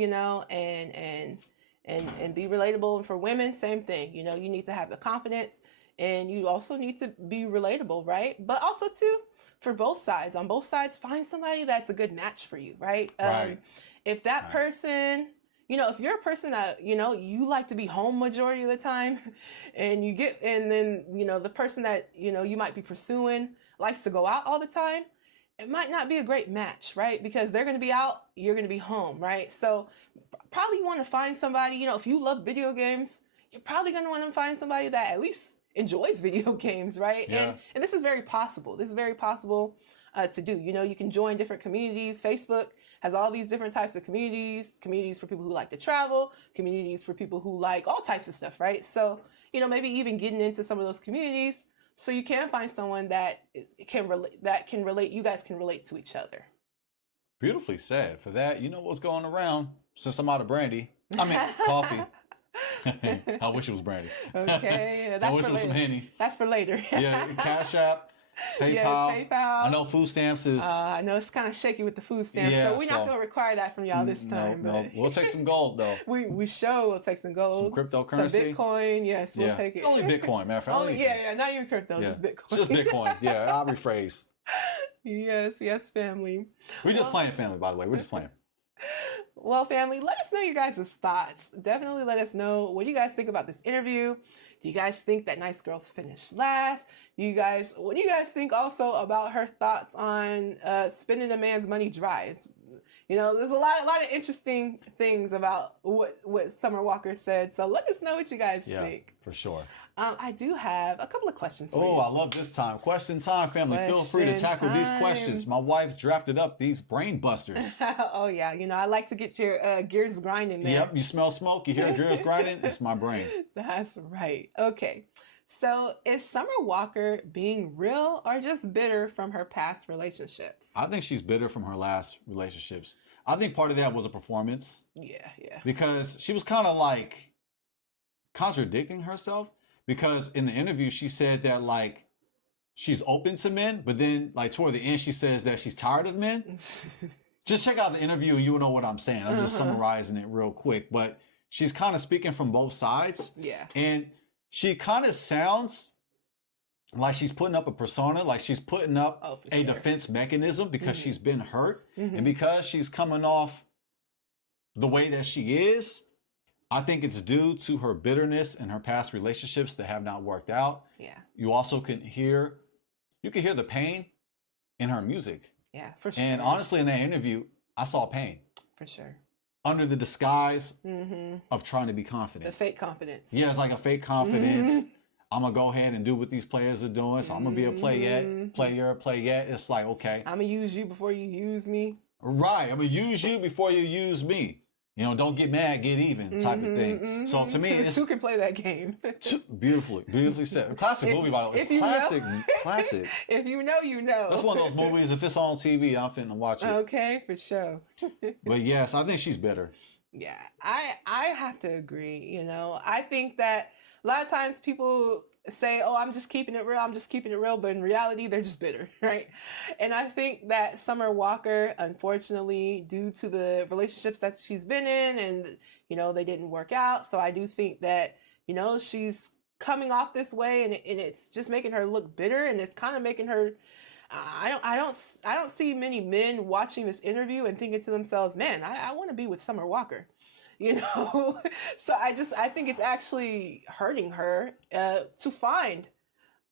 and be relatable. And for women, same thing. You need to have the confidence and you also need to be relatable, right? But also too, for both sides, on both sides, find somebody that's a good match for you, right? Right. If that Right. person, if you're a person that, you like to be home majority of the time and then, the person that, you might be pursuing likes to go out all the time, it might not be a great match, right? Because they're going to be out, you're going to be home, right? So probably want to find somebody, if you love video games, you're probably going to want to find somebody that at least enjoys video games, right? Yeah. And this is very possible. This is very possible to do. You can join different communities. Facebook has all these different types of communities for people who like to travel, communities for people who like all types of stuff, right? So, maybe even getting into some of those communities so you can find someone that can relate, you guys can relate to each other. Beautifully said. For that, you know what's going around. Since I'm out of brandy, I mean coffee. I wish it was brandy. Okay, I wish it was some Henny. That's for later. Yeah, Cash App, PayPal. Yes, PayPal. I know food stamps is. I know it's kind of shaky with the food stamps, Yeah, so we're not gonna require that from y'all this time. No, but we'll take some gold though. we sure will take some gold, Some cryptocurrency, some Bitcoin. Yes, we'll take it. Only Bitcoin, matter of fact. Only, yeah, not even crypto, just Bitcoin. It's just Bitcoin. Yeah, I'll rephrase. Yes, family. We're just playing, family. By the way, we're just playing. Well, family, let us know your guys' thoughts. Definitely let us know what do you guys think about this interview. Do you guys think that nice girls finished last? What do you guys think also about her thoughts on spending a man's money dry? there's a lot of interesting things about what Summer Walker said. So let us know what you guys think. For sure. I do have a couple of questions for you. Oh, I love this time. Question time, family. Feel free to tackle these questions. My wife drafted up these brain busters. Oh, yeah. I like to get your gears grinding there. Yep, you smell smoke, you hear gears grinding, it's my brain. That's right. Okay. So is Summer Walker being real or just bitter from her past relationships? I think she's bitter from her last relationships. I think part of that was a performance. Yeah. Because she was kind of like contradicting herself. Because in the interview, she said that like she's open to men, but then like toward the end, she says that she's tired of men. Just check out the interview and you'll know what I'm saying. I'm just summarizing it real quick. But she's kind of speaking from both sides. Yeah. And she kind of sounds like she's putting up a persona, like she's putting up a defense mechanism because she's been hurt. And because she's coming off the way that she is, I think it's due to her bitterness and her past relationships that have not worked out. Yeah. You also can hear the pain in her music. Yeah, for sure. And honestly, in that interview, I saw pain. For sure. Under the disguise of trying to be confident. The fake confidence. Yeah, it's like a fake confidence. I'm going to go ahead and do what these players are doing. So I'm going to be a playette. It's like, okay. I'm going to use you before you use me. Right. I'm going to use you before you use me. Don't get mad, get even type of thing. So to me, two can play that game. Beautifully said. Classic movie, by the way. Classic. If you know, you know. That's one of those movies. If it's on TV, I'm finna watch it. Okay, for sure. But yes, I think she's bitter. Yeah, I have to agree. I think that a lot of times people say, oh, I'm just keeping it real, but in reality, they're just bitter, right? And I think that Summer Walker, unfortunately, due to the relationships that she's been in and, they didn't work out. So I do think that, she's coming off this way and it's just making her look bitter and it's kind of making her, I don't see many men watching this interview and thinking to themselves, man, I want to be with Summer Walker. So I think it's actually hurting her to find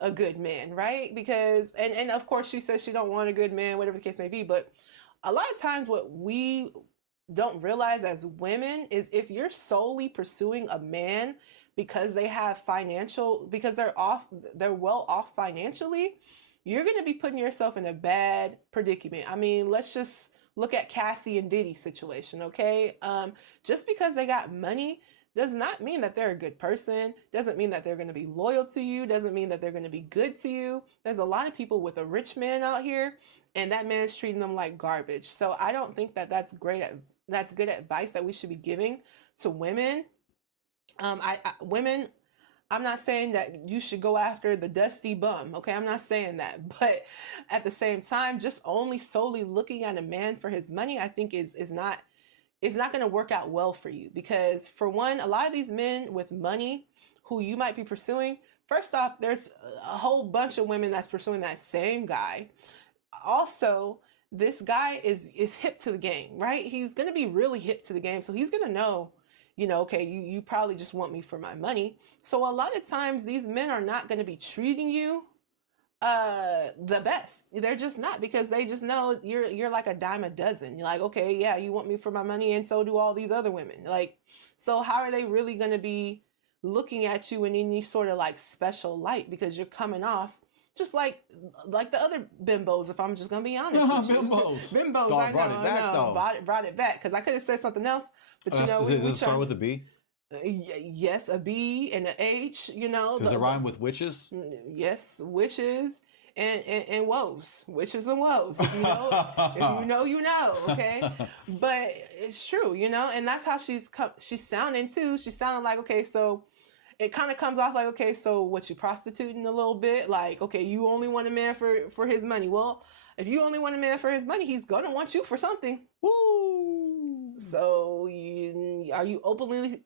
a good man, right? Because and of course she says she don't want a good man, whatever the case may be, but a lot of times what we don't realize as women is if you're solely pursuing a man because they're well off financially, you're going to be putting yourself in a bad predicament. I mean, let's just look at Cassie and Diddy's situation, okay? Just because they got money does not mean that they're a good person, doesn't mean that they're going to be loyal to you, doesn't mean that they're going to be good to you. There's a lot of people with a rich man out here, and that man's treating them like garbage. So I don't think that that's good advice that we should be giving to women. Women, I'm not saying that you should go after the dusty bum, okay? I'm not saying that. But at the same time, just solely looking at a man for his money, I think is not going to work out well for you. Because for one, a lot of these men with money who you might be pursuing, first off, there's a whole bunch of women that's pursuing that same guy. Also, this guy is hip to the game, right? He's going to be really hip to the game. So he's going to know, okay, you probably just want me for my money. So a lot of times these men are not going to be treating you the best. They're just not, because they just know you're like a dime a dozen. You're like, okay, yeah, you want me for my money, and so do all these other women. Like, so how are they really going to be looking at you in any sort of like special light? Because you're coming off just like the other bimbos, if I'm just gonna be honest with you. Bimbos, Dog, I know, brought it back, because I could have said something else, but does it start with a B? Yes, a B and an H. Does it rhyme with witches? Yes, witches and woes, witches and woes. If you know, you know. Okay, but it's true, and that's how she's sounding too. She's sounding like, okay, so. It kind of comes off like, okay, so what, you prostituting a little bit? Like, okay, you only want a man for his money. Well, if you only want a man for his money, he's going to want you for something. Woo! So are you openly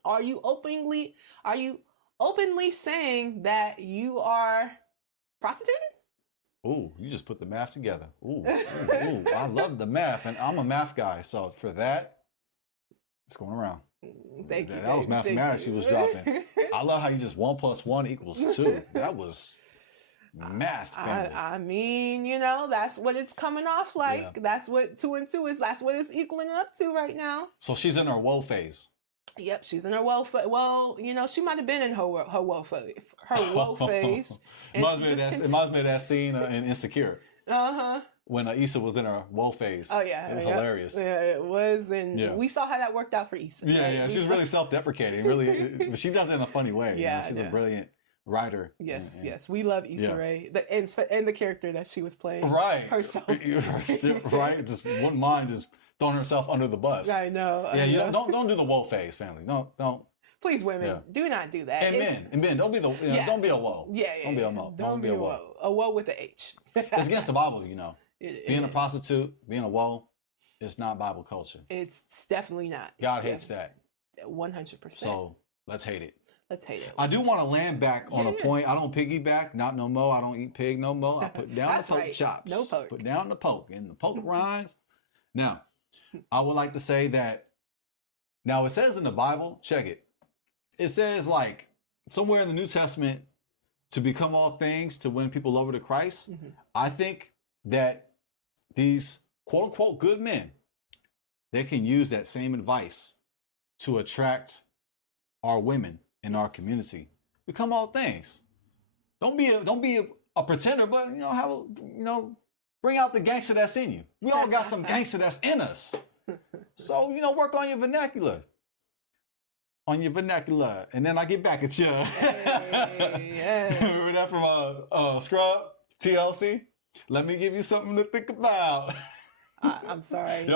saying that you are prostituting? Ooh, you just put the math together. Ooh, I love the math, and I'm a math guy. So for that, it's going around. Thank you. That was mathematics she was dropping. I love how you just 1 + 1 = 2. That was math family. I mean, you know, that's what it's coming off like. Yeah. That's what 2 and 2 is. That's what it's equaling up to right now. So she's in her woe phase. Yep, she's in her woe phase. Well, you know, she might have been in her woe phase. Her woe phase. It must be that scene in Insecure Uh-huh. when Issa was in her woe phase. Oh yeah. It was hilarious. Yeah, it was, and we saw how that worked out for Issa. Yeah, right? yeah. She's really self-deprecating, really, but she does it in a funny way. Yeah, you know? She's yeah. a brilliant writer. Yes, yes. We love Issa Rae, and the character that she was playing. Right. Herself. Right. Just wouldn't mind just throwing herself under the bus. I know. Yeah, I you know. don't do the woe phase, family. Don't. Please, women, do not do that. And men, don't be don't be a woe. Yeah, don't be a woe. Don't be a woe. A woe with a H. It's against the Bible, you know. Being a is. prostitute, being a woe, it's not Bible culture. It's definitely not. God hates that. 100%. So let's hate it. Let's hate it. I do want to land back on a point. I don't piggyback, not no more. I don't eat pig no more. I put down the pork chops. No pork. Put down the pork, and the pork rinds. Now, I would like to say that. Now it says in the Bible, check it. It says like somewhere in the New Testament, to become all things to win people over to Christ. Mm-hmm. I think that these quote unquote good men, they can use that same advice to attract our women in our community. Become all things. Don't be a pretender, but bring out the gangster that's in you. We all got some gangster that's in us. So, work on your vernacular. And then I get back at you. Yes. Remember that from Scrub, TLC? Let me give you something to think about. I'm sorry.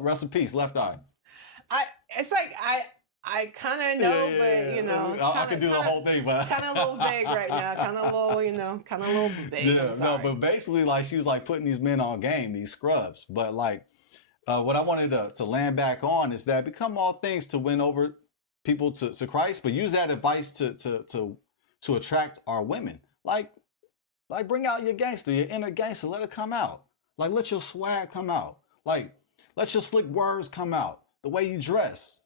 Rest in peace, Left Eye. It's like I kind of know, but I can do the whole thing, but kind of a little vague right now. Kind of a little vague. Yeah, no, but basically, like she was like putting these men on game, these scrubs. But like, what I wanted to land back on is that become all things to win over people to Christ, but use that advice to attract our women. Like bring out your gangster, your inner gangster, let it come out. Like let your swag come out. Like let your slick words come out. The way you dress,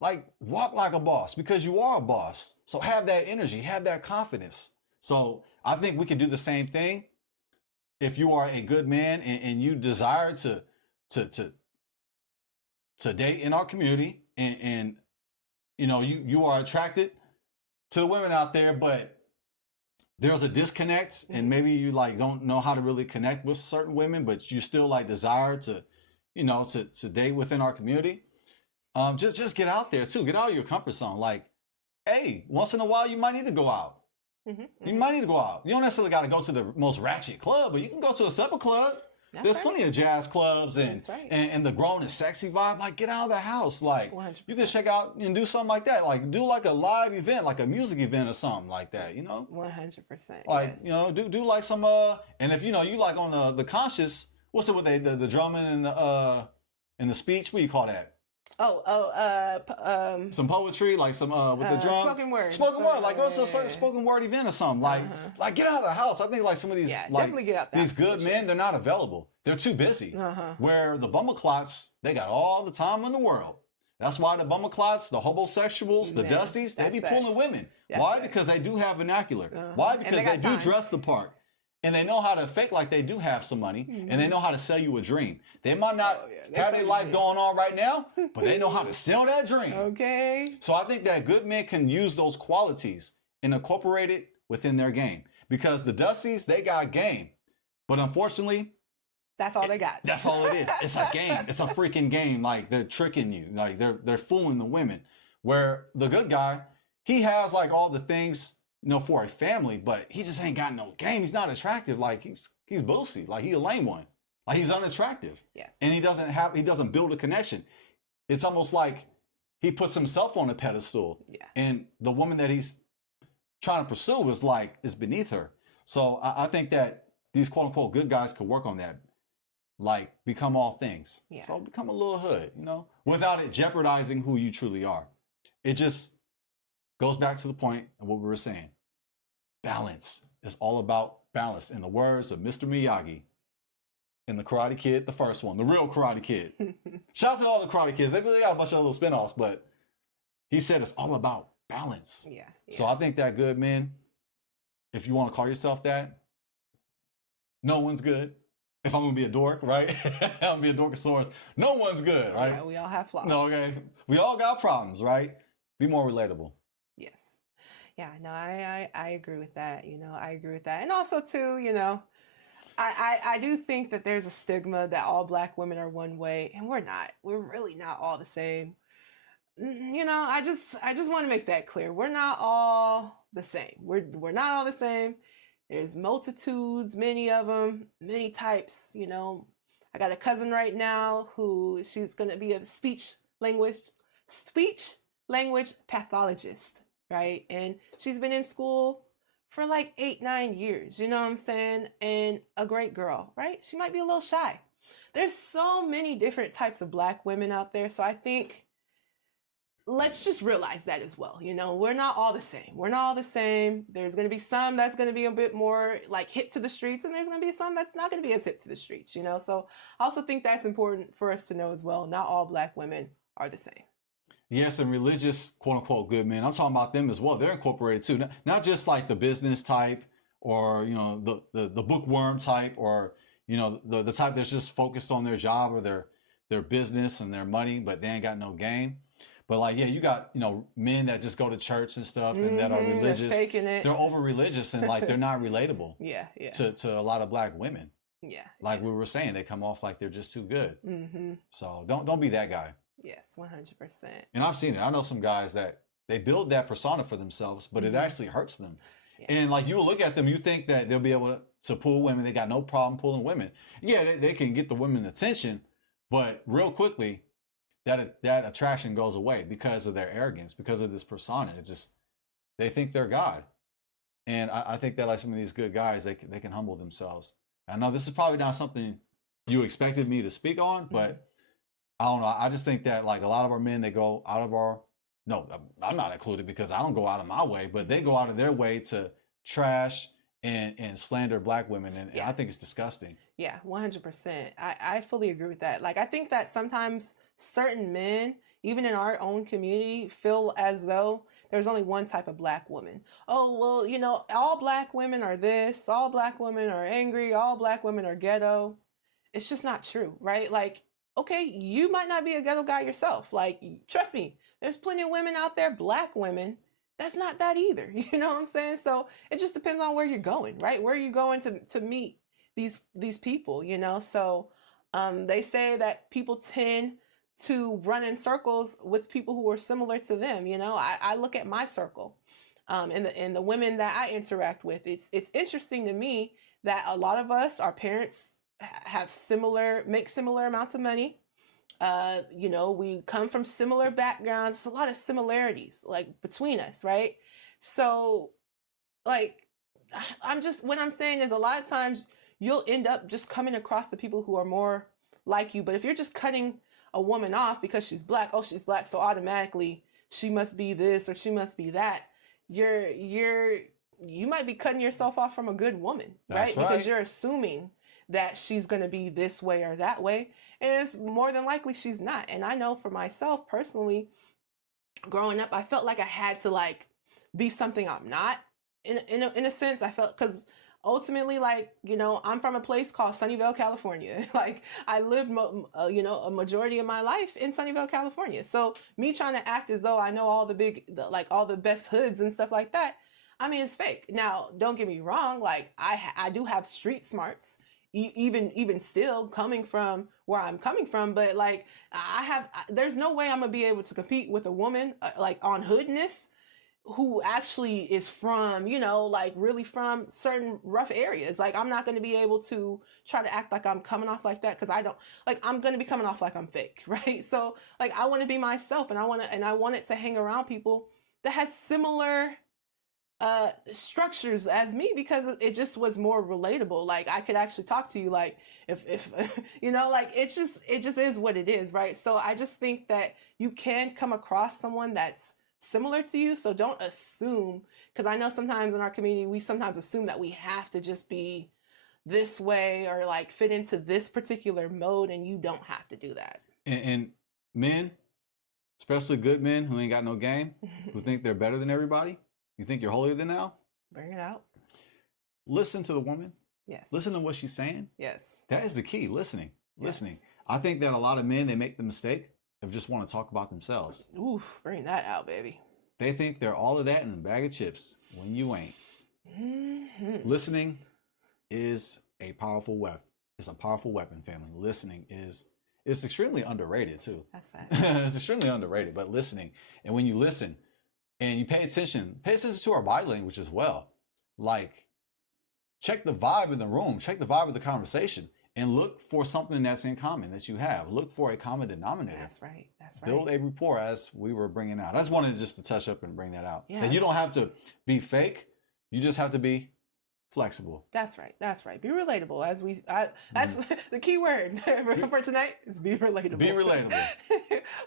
like walk like a boss because you are a boss. So have that energy, have that confidence. So I think we can do the same thing. If you are a good man and you desire to date in our community and you are attracted to the women out there, but there's a disconnect and maybe you like don't know how to really connect with certain women, but you still like desire to date within our community. Just get out there too. Get out of your comfort zone. Like, hey, once in a while you might need to go out. You might need to go out. You don't necessarily got to go to the most ratchet club, but you can go to a supper club. There's plenty of jazz clubs and the grown and sexy vibe. Like, get out of the house. Like, 100%. you can check out and do something like that. Like, do like a live event, like a music event or something like that. 100%. Like, yes. do like some and if you like on the conscious, what's it with the drumming and the speech? What do you call that? Some poetry, like some with the drum. Spoken word. Like go to a certain spoken word event or something. Like get out of the house. I think like some of these definitely get out the these house, good men, they're not available. They're too busy. Where the bummerclots, they got all the time in the world. That's why the bummerclots, the homosexuals, the dusties, they be pulling women. Why? Because they do have vernacular. Why? Because they do dress the part. And they know how to fake like they do have some money, and they know how to sell you a dream. They might not have their life going on right now, but they know how to sell that dream. Okay. So I think that good men can use those qualities and incorporate it within their game. Because the Dusties, they got game. But unfortunately, that's all they got. That's all it is. It's a game. It's a freaking game. Like they're tricking you. Like they're fooling the women. Where the good guy, he has like all the things for a family, but he just ain't got no game. He's not attractive. Like he's boosy. Like he a lame one. Like he's unattractive. Yes. And he doesn't build a connection. It's almost like he puts himself on a pedestal. Yeah. And the woman that he's trying to pursue is beneath her. So I think that these quote unquote good guys could work on that. Like become all things. Yeah. So become a little hood, without it jeopardizing who you truly are. It just goes back to the point of what we were saying. Balance is all about balance. In the words of Mr. Miyagi in the Karate Kid, the first one, the real Karate Kid. Shout out to all the Karate Kids. They got a bunch of little spinoffs, but he said it's all about balance. Yeah. So I think that good men, if you want to call yourself that, no one's good. If I'm gonna be a dork, right? I'm gonna be a dorkosaurus. No one's good, right? Yeah, we all have flaws. No, okay. We all got problems, right? Be more relatable. Yes. Yeah, no, I agree with that. I agree with that. And also too, I do think that there's a stigma that all black women are one way, and we're not. We're really not all the same. I just want to make that clear. We're not all the same. We're not all the same. There's multitudes, many of them, many types. I got a cousin right now who she's gonna be a speech language pathologist, right? And she's been in school for like 8, 9 years. You know what I'm saying? And a great girl, right? She might be a little shy. There's so many different types of black women out there, so I think let's just realize that as well. We're not all the same. We're not all the same. There's going to be some that's going to be a bit more like hip to the streets, and there's going to be some that's not going to be as hip to the streets. So I also think that's important for us to know as well. Not all black women are the same. Yes, and religious, quote unquote, good men. I'm talking about them as well. They're incorporated too. Not just like the business type or, the bookworm type or, the type that's just focused on their job or their business and their money, but they ain't got no game. But like, yeah, you got, men that just go to church and stuff and that are religious. They're faking it. They're over religious and like they're not relatable. Yeah. To a lot of black women. Yeah. Like we were saying, they come off like they're just too good. Mm-hmm. So don't be that guy. Yes, 100%. And I've seen it. I know some guys that they build that persona for themselves, but it actually hurts them. Yeah. And like you will look at them, you think that they'll be able to pull women. They got no problem pulling women. Yeah, they can get the women attention, but real quickly, that attraction goes away because of their arrogance, because of this persona. It just they think they're God. And I think that like some of these good guys, they can humble themselves. I know this is probably not something you expected me to speak on, but I don't know. I just think that like a lot of our men, they go out of no, I'm not included because I don't go out of my way, but they go out of their way to trash and slander black women. And I think it's disgusting. Yeah, 100%. I fully agree with that. Like, I think that sometimes certain men, even in our own community, feel as though there's only one type of black woman. Oh, well, all black women are this, all black women are angry, all black women are ghetto. It's just not true, right? Like, okay, you might not be a ghetto guy yourself. Like, trust me, there's plenty of women out there, black women, that's not that either. You know what I'm saying? So it just depends on where you're going, right? Where are you going to meet these people? So they say that people tend to run in circles with people who are similar to them. I look at my circle, and the women that I interact with. It's interesting to me that a lot of us, our parents make similar amounts of money. We come from similar backgrounds. It's a lot of similarities like between us, right? So like what I'm saying is a lot of times you'll end up just coming across the people who are more like you. But if you're just cutting a woman off because she's black, oh, she's black, so automatically she must be this or she must be that, you might be cutting yourself off from a good woman, right? Because you're assuming that she's going to be this way or that way, and it's more than likely she's not. And I know for myself personally, growing up, I felt like I had to like be something I'm not. In a sense, I felt, because ultimately, like, I'm from a place called Sunnyvale, California. Like, I lived a majority of my life in Sunnyvale, California. So me trying to act as though I know all all the best hoods and stuff like that, I mean, it's fake. Now, don't get me wrong, like I do have street smarts, even still coming from where I'm coming from, but like there's no way I'm gonna be able to compete with a woman like on hoodness who actually is from, like really from certain rough areas. Like, I'm not going to be able to try to act like I'm coming off like that, because I don't, like, I'm going to be coming off like I'm fake, right? So like, I want to be myself, and I want it to hang around people that had similar structures as me, because it just was more relatable. Like, I could actually talk to you, like, if like, it just is what it is, right? So I just think that you can come across someone that's similar to you. So don't assume, because I know sometimes in our community, we sometimes assume that we have to just be this way or like fit into this particular mode, and you don't have to do that. And men, especially good men who ain't got no game, who think they're better than everybody. You think you're holier than thou? Bring it out. Listen to the woman. Yes. Listen to what she's saying. Yes. That is the key. Listening. Yes. Listening. I think that a lot of men, they make the mistake of just want to talk about themselves. Ooh, bring that out, baby. They think they're all of that in a bag of chips when you ain't. Mm-hmm. Listening is a powerful weapon. It's a powerful weapon, family. Listening is it's extremely underrated too. That's fine. It's extremely underrated, but listening. And when you listen and you pay attention to our body language as well. Like, check the vibe in the room, check the vibe of the conversation, and look for something that's in common that you have. Look for a common denominator. That's right. That's right. Build a rapport, as we were bringing out. I just wanted just to touch up and bring that out. Yeah. And you don't have to be fake. You just have to be flexible. That's right. That's right. Be relatable. That's the key word for tonight is be relatable. Be relatable.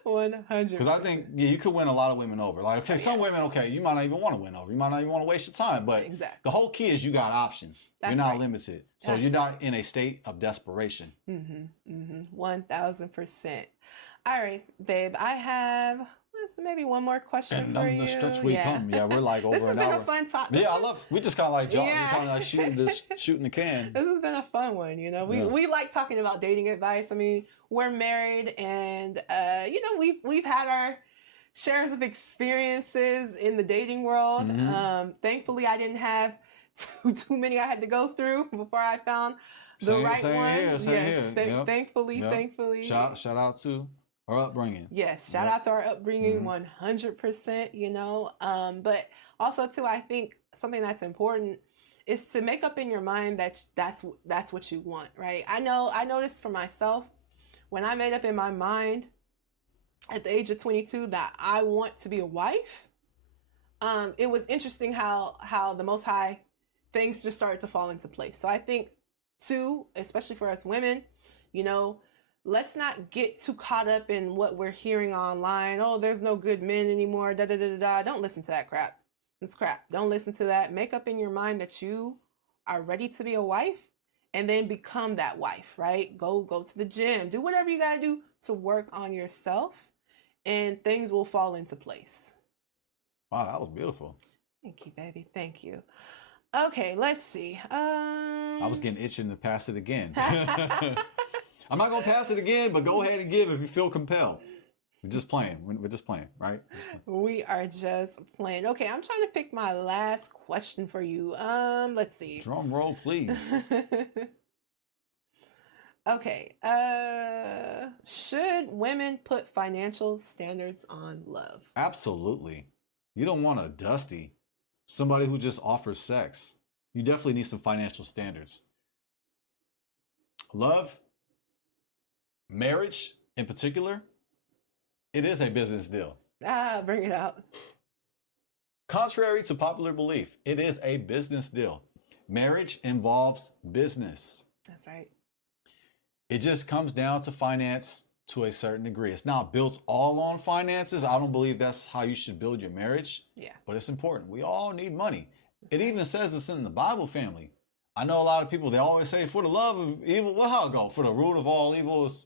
100. Because I think you could win a lot of women over. Like, okay, some women, okay, you might not even want to win over. You might not even want to waste your time. But exactly. the whole key is you got options. That's you're not right. limited. So That's you're not in a state of desperation. 1000%. All right, babe. I have maybe one more question And for none you. of the stretch we come. Yeah, we're like over This has an been hour. a fun topic. Yeah, I love. We just kind of like jump. Yeah. We kind of like shooting the can. This has been a fun one. You know, we like talking about dating advice. I mean, we're married, and you know, we've had our shares of experiences in the dating world. Mhm. Thankfully, I didn't have too many I had to go through before I found the right same one. Here, same here. Yep. Thankfully, Yep. thankfully. Shout out to our upbringing. Yes, shout out to our upbringing, 100%, you know. But also too, I think something that's important is to make up in your mind that that's what you want, right? I noticed for myself when I made up in my mind at the age of 22 that I want to be a wife. It was interesting how the Most High things just started to fall into place. So I think too, especially for us women, you know, let's not get too caught up in what we're hearing online. Oh, there's no good men anymore. Da da da da da. Don't listen to that crap. It's crap. Don't listen to that. Make up in your mind that you are ready to be a wife, and then become that wife. Right? Go to the gym. Do whatever you gotta do to work on yourself, and things will fall into place. Wow, that was beautiful. Thank you, baby. Thank you. Okay, let's see. I was getting itching to pass it again. I'm not gonna pass it again, but go ahead and give if you feel compelled. We're just playing. We're just playing, right? We are just playing. Okay, I'm trying to pick my last question for you. Let's see. Drum roll, please. Okay. Should women put financial standards on love? Absolutely. You don't want a dusty, somebody who just offers sex. You definitely need some financial standards. Love, marriage in particular, it is a business deal. Bring it out. Contrary to popular belief, it is a business deal. Marriage involves business. That's right. It just comes down to finance to a certain degree. It's not built all on finances. I don't believe that's how you should build your marriage. Yeah. But it's important. We all need money. It even says this in the Bible, family. I know a lot of people, they always say, for the love of evil, well, how'd it go? For the root of all evil is,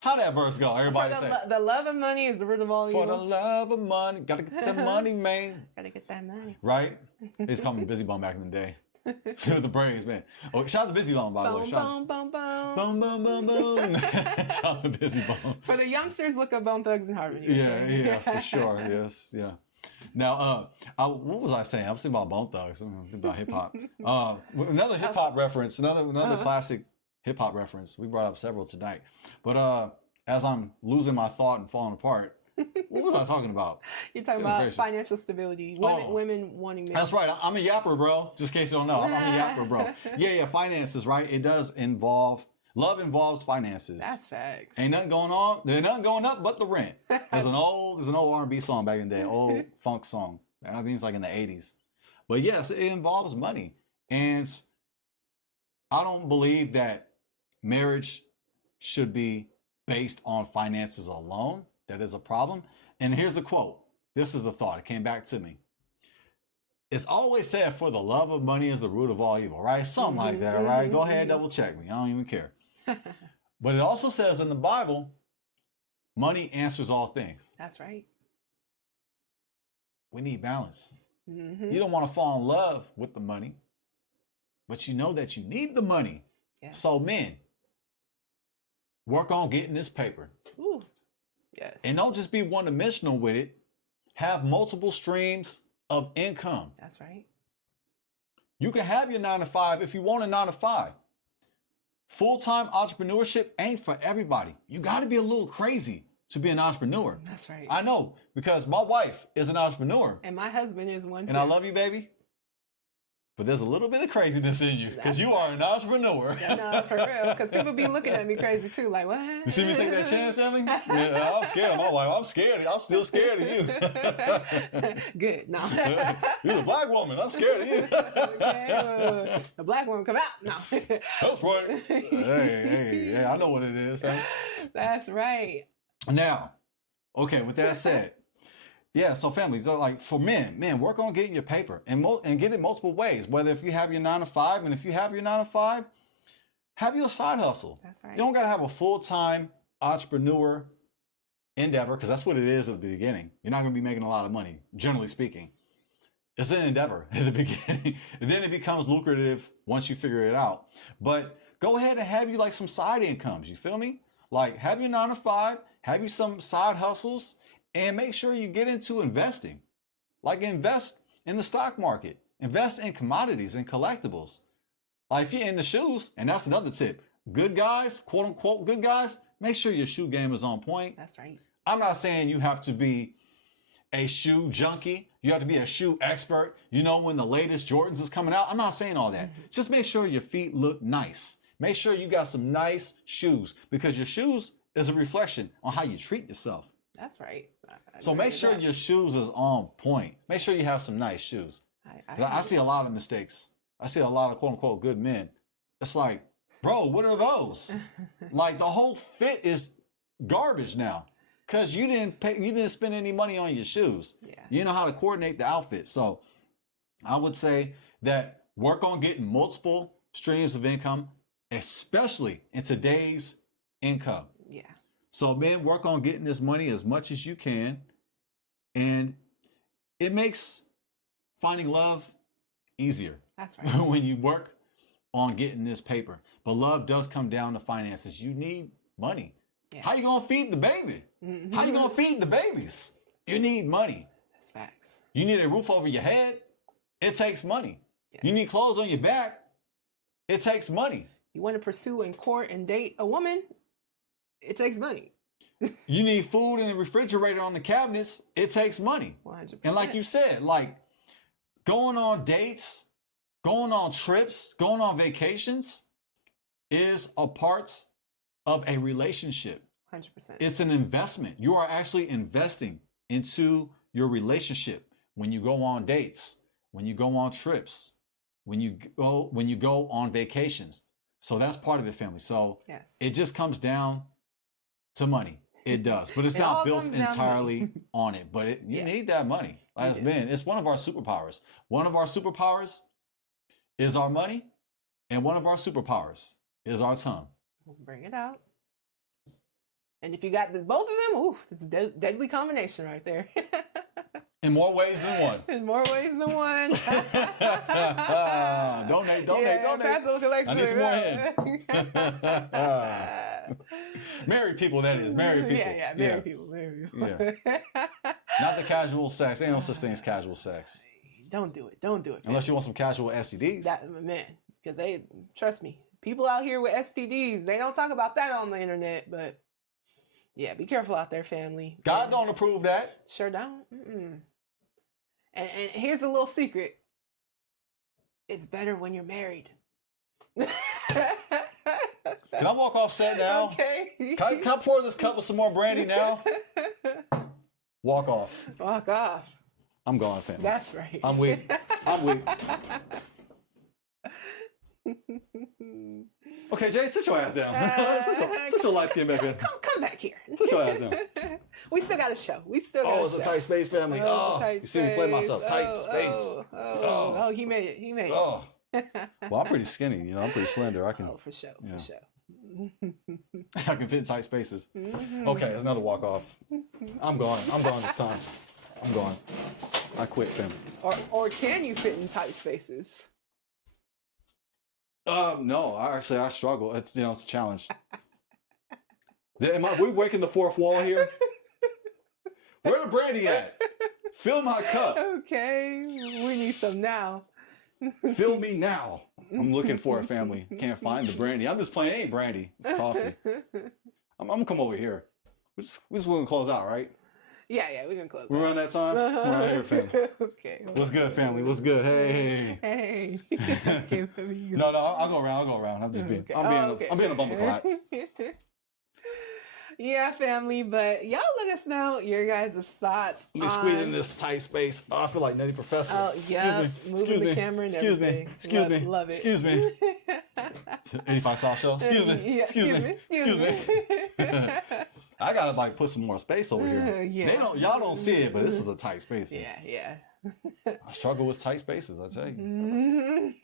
how that verse go? Everybody say. The love of money is the root of all evil. For the love of money. Gotta get that money, man. Gotta get that money. Right? They used to call me Busy Bum back in the day. The Braves, man. Oh, shout out to Busy Bum, by the way. Boom, boom, boom. Boom, boom, boom, boom. Shout out to Busy Bum. For the youngsters, look up Bone Thugs and Harmony. Yeah, for sure. Yes, yeah. Now, what was I saying? I was thinking about Bone Thugs. I'm thinking about hip hop. Another hip hop reference. Another classic hip hop reference. We brought up several tonight. But as I'm losing my thought and falling apart, what was I talking about? You're talking about financial stability. Women wanting marriage. That's right. I'm a yapper, bro. Just in case you don't know, I'm a yapper, bro. Yeah. Finances, right? It does involve. Love involves finances. That's facts. Ain't nothing going on. There's nothing going up but the rent. There's an old R&B song back in the day, old funk song. I think it's like in the 80s. But yes, it involves money. And I don't believe that marriage should be based on finances alone. That is a problem. And here's the quote. This is the thought. It came back to me. It's always said, for the love of money is the root of all evil, right? Something like that, right? Go ahead, double check me. I don't even care. But it also says in the Bible, money answers all things. That's right. we need balance. Mm-hmm. You don't want to fall in love with the money, but you know that you need the money. Yes. So men, work on getting this paper. Ooh. Yes. And don't just be one-dimensional with it. Have multiple streams of income. That's right. You can have your 9 to 5 if you want a 9 to 5. Full-time entrepreneurship ain't for everybody. You got to be a little crazy to be an entrepreneur. That's right. I know, because my wife is an entrepreneur. And my husband is one too. And I love you, baby. But there's a little bit of craziness in you because you are an entrepreneur. No, for real. Because people be looking at me crazy too. Like, what? You see me take that chance, family? Yeah, I'm scared of my wife. I'm scared. I'm still scared of you. Good. No. You're a black woman. I'm scared of you. Okay, the black woman come out. No. That's right. Hey, I know what it is, fam. That's right. Now, okay, with that said, yeah, so family, so like for men, work on getting your paper and get it multiple ways. Whether if you have your 9 to 5, and if you have your 9 to 5, have your side hustle. That's right. You don't gotta have a full-time entrepreneur endeavor, because that's what it is at the beginning. You're not gonna be making a lot of money, generally speaking. It's an endeavor at the beginning, and then it becomes lucrative once you figure it out. But go ahead and have you like some side incomes. You feel me? Like have your 9 to 5, have you some side hustles. And make sure you get into investing. Like invest in the stock market. Invest in commodities and collectibles. Like if you're into shoes, and that's another tip. Good guys, quote unquote good guys, make sure your shoe game is on point. That's right. I'm not saying you have to be a shoe junkie. You have to be a shoe expert. You know when the latest Jordans is coming out. I'm not saying all that. Just make sure your feet look nice. Make sure you got some nice shoes, because your shoes is a reflection on how you treat yourself. That's right. So make sure your shoes is on point. Make sure you have some nice shoes. I see a lot of mistakes. I see a lot of quote unquote good men. It's like, bro, what are those? Like the whole fit is garbage now, because you didn't spend any money on your shoes. Yeah. You know how to coordinate the outfit. So I would say that work on getting multiple streams of income, especially in today's income. Yeah. So men, work on getting this money as much as you can. And it makes finding love easier. That's right. When you work on getting this paper. But love does come down to finances. You need money. Yeah. How you gonna feed the baby? How you gonna feed the babies? You need money. That's facts. You need a roof over your head. It takes money. Yeah. You need clothes on your back. It takes money. You want to pursue and court and date a woman? It takes money. You need food in the refrigerator on the cabinets. It takes money. 100%. And like you said, like going on dates, going on trips, going on vacations is a part of a relationship. 100%. It's an investment. You are actually investing into your relationship when you go on dates, when you go on trips, when you go on vacations. So that's part of it, family. So yes. it just comes down to money. It does, but it's not built entirely on it. But you need that money. As men, it's one of our superpowers. One of our superpowers is our money, and one of our superpowers is our tongue. Bring it out. And if you got both of them, ooh, it's a deadly combination right there. In more ways than one. In more ways than one. Donate. Passive collection. I need some more in. Married people, that is. Married people. Married people. Yeah. Not the casual sex. Ain't no such thing as casual sex. Don't do it. Don't do it. Unless you want some casual STDs. Man, because trust me, people out here with STDs, they don't talk about that on the internet, but yeah, be careful out there, family. God don't approve that. Sure don't. And here's a little secret. It's better when you're married. Can I walk off set now? Okay. Can I pour this cup with some more brandy now? Walk off. Walk off. I'm gone, family. That's right. I'm weak. Okay, Jay, sit your ass down. Sit your light skin back in. Come back here. Sit your ass down. We still got a show. It's a tight space, family. You see me play myself. Tight space. Oh, he made it. He made it. Oh. Well, I'm pretty skinny. I'm pretty slender. I can. Oh, for sure. Yeah. For sure. I can fit in tight spaces. Okay, there's another walk off. I'm gone this time. I'm gone. I quit, fam. Or can you fit in tight spaces? No. I struggle. It's it's a challenge. We breaking the fourth wall here? Where the brandy at? Fill my cup. Okay, we need some now. Fill me now. I'm looking for a family. Can't find the brandy. I'm just playing. It ain't brandy. It's coffee. I'm gonna come over here. We just gonna close out, right? Yeah, we can close. We're on that time. We're on here, family. Okay. What's good, family? What's good? Hey. Hey. Okay, No, I'll go around. I'll go around. I'm just being. Okay. I'm being a bumble clap. Yeah, family, but y'all let us know your guys' thoughts. Let me squeeze in this tight space. Oh, I feel like Nutty Professor. Oh, yeah, moving the camera and everything. Love it. Excuse me. 85 South Show. Excuse me. Yeah, Excuse me. I gotta like put some more space over here. Yeah. Y'all don't see it, but this is a tight space. Yeah. I struggle with tight spaces, I tell you.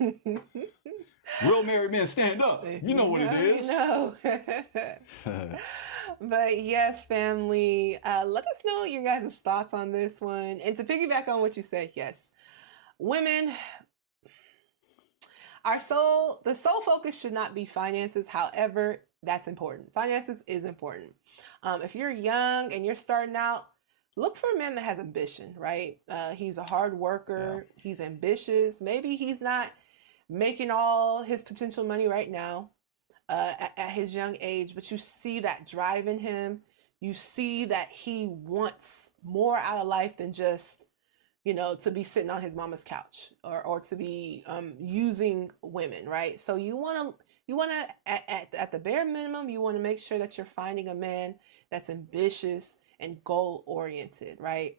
Real married men stand up. You know what it is. But yes, family, let us know your guys' thoughts on this one. And to piggyback on what you said, yes, women, the sole focus should not be finances. However, that's important. Finances is important. If you're young and you're starting out, look for a man that has ambition, right? He's a hard worker. Yeah. He's ambitious. Maybe he's not making all his potential money right now. At his young age, but you see that drive in him. You see that he wants more out of life than just, to be sitting on his mama's couch or to be using women, right? So you want to at the bare minimum, you want to make sure that you're finding a man that's ambitious and goal oriented, right?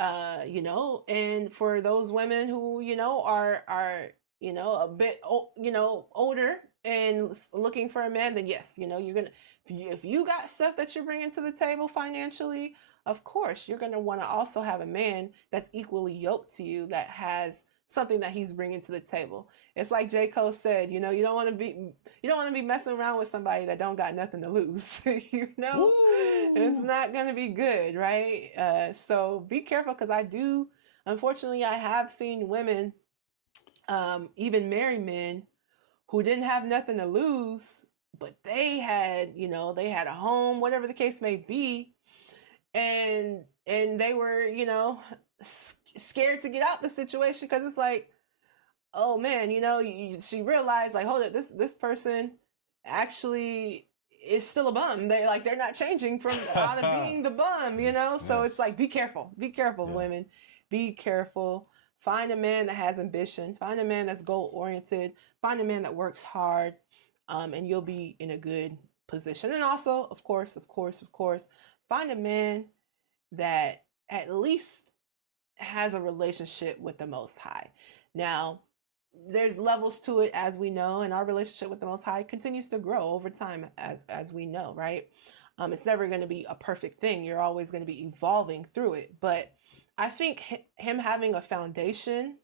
And for those women who are a bit older and looking for a man, then yes, you're gonna, if you got stuff that you're bringing to the table financially, of course you're gonna want to also have a man that's equally yoked to you, that has something that he's bringing to the table. It's like J. Cole said, you don't want to be messing around with somebody that don't got nothing to lose. Woo! It's not gonna be good, right? So be careful, because unfortunately I have seen women, even married men, who didn't have nothing to lose, but they had a home, whatever the case may be, and they were scared to get out the situation, because it's like, oh man, she realized, like, hold it, this person actually is still a bum. They're not changing from out of being the bum, so Yes. It's like, be careful, yeah. Women, be careful. Find a man that has ambition. Find a man that's goal-oriented. Find a man that works hard, and you'll be in a good position. And also, of course, find a man that at least has a relationship with the Most High. Now, there's levels to it, as we know, and our relationship with the Most High continues to grow over time, as we know, right? It's never going to be a perfect thing. You're always going to be evolving through it, but I think him having a foundation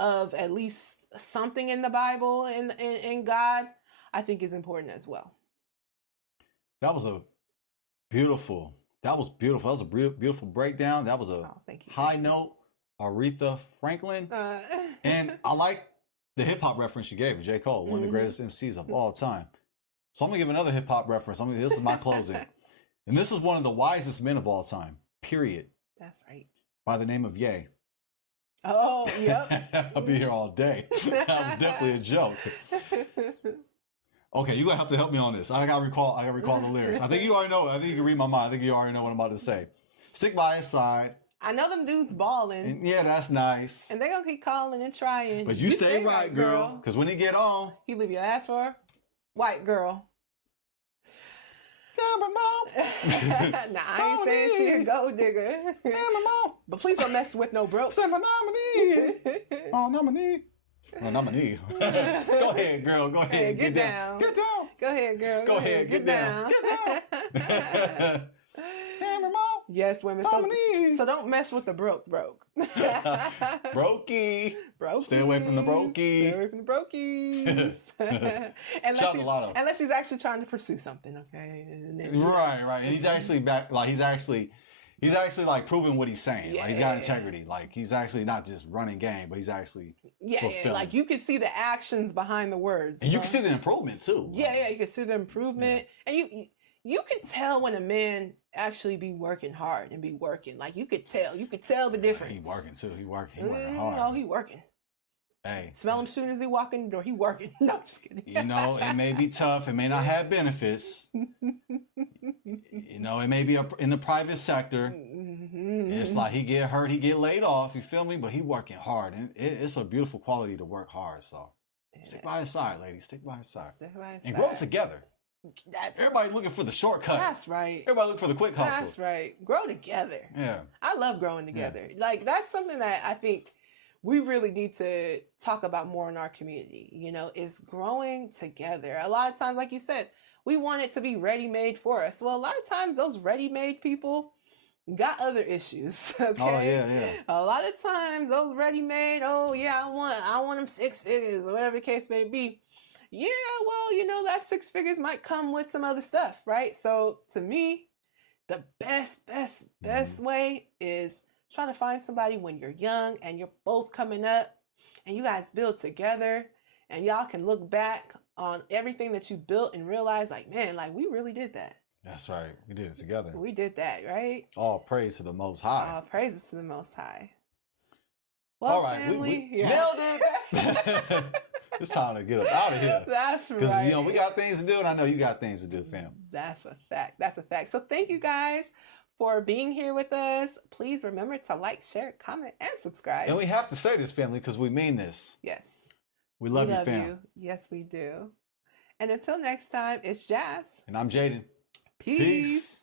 of at least something in the Bible and in God, I think is important as well. That was beautiful. That was a beautiful breakdown. That was a high note, Aretha Franklin. And I like the hip hop reference you gave, J. Cole, one of the greatest MCs of all time. So I'm gonna give another hip hop reference. This is my closing. And this is one of the wisest men of all time, period. That's right. By the name of Ye. Oh, yep. I'll be here all day. That was definitely a joke. Okay, you're gonna have to help me on this. I gotta recall the lyrics. I think you already know it. I think you can read my mind. I think you already know what I'm about to say. Stick by his side. I know them dudes balling. And yeah, that's nice. And they gonna keep calling and trying. But you stay right, girl. Because when he get on, he leave your ass for a white girl. Yeah, my mom. Nah, I ain't saying she a gold digger. Yeah, my mom. But please don't mess with no broke. Say my nominee. Oh, nominee. My nominee. Go ahead, girl. Go ahead. Get down. Get down. Go ahead, girl. Go ahead. Get down. Get down. Hey, my mom. Yes, women. So don't mess with the broke. Brokey. Stay away from the brokey. Stay away from the brokies. Unless he's actually trying to pursue something, okay? Right. And he's actually back. Like he's He's actually like proving what he's saying. Like he's got Yeah. integrity. Like he's actually not just running game, but he's actually Yeah, fulfilling. like you can see the actions behind the words. And you can see the improvement too. Yeah, yeah, you can see the improvement, and you can tell when a man actually be working hard and be working. Like you could tell the difference. He working too. He working hard. Oh, he working. Hey, Smell him as soon as he walk in the door. He working. No, just kidding. You know, it may be tough. It may not have benefits. You know, it may be in the private sector. It's like he get hurt, he get laid off. You feel me? But he working hard, and it's a beautiful quality to work hard. So stick by his side, ladies. Stick by his side, and grow together. Everybody looking for the shortcut. That's right. Everybody looking for the quick hustle. That's right. Grow together. Yeah. I love growing together. Like that's something that I think we really need to talk about more in our community, you know, is growing together. A lot of times, like you said, we want it to be ready-made for us. Well, a lot of times those ready-made people got other issues. Okay. Oh, yeah. A lot of times those ready-made, oh yeah, I want them 6 figures or whatever the case may be. Yeah, well, you know, that 6 figures might come with some other stuff, right? So to me, the best way is trying to find somebody when you're young and you're both coming up and you guys build together and y'all can look back on everything that you built and realize like, man, like we really did that. That's right. We did it together. We did that, right? All praise to the Most High. All praises to the Most High. Well, all right, family, we nailed it. It's time to get up out of here. That's right. Because, you know, we got things to do, and I know you got things to do, fam. That's a fact. That's a fact. So thank you guys for being here with us. Please remember to like, share, comment, and subscribe. And we have to say this, family, because we mean this. Yes. We love you, fam. Yes, we do. And until next time, it's Jazz. And I'm Jaden. Peace.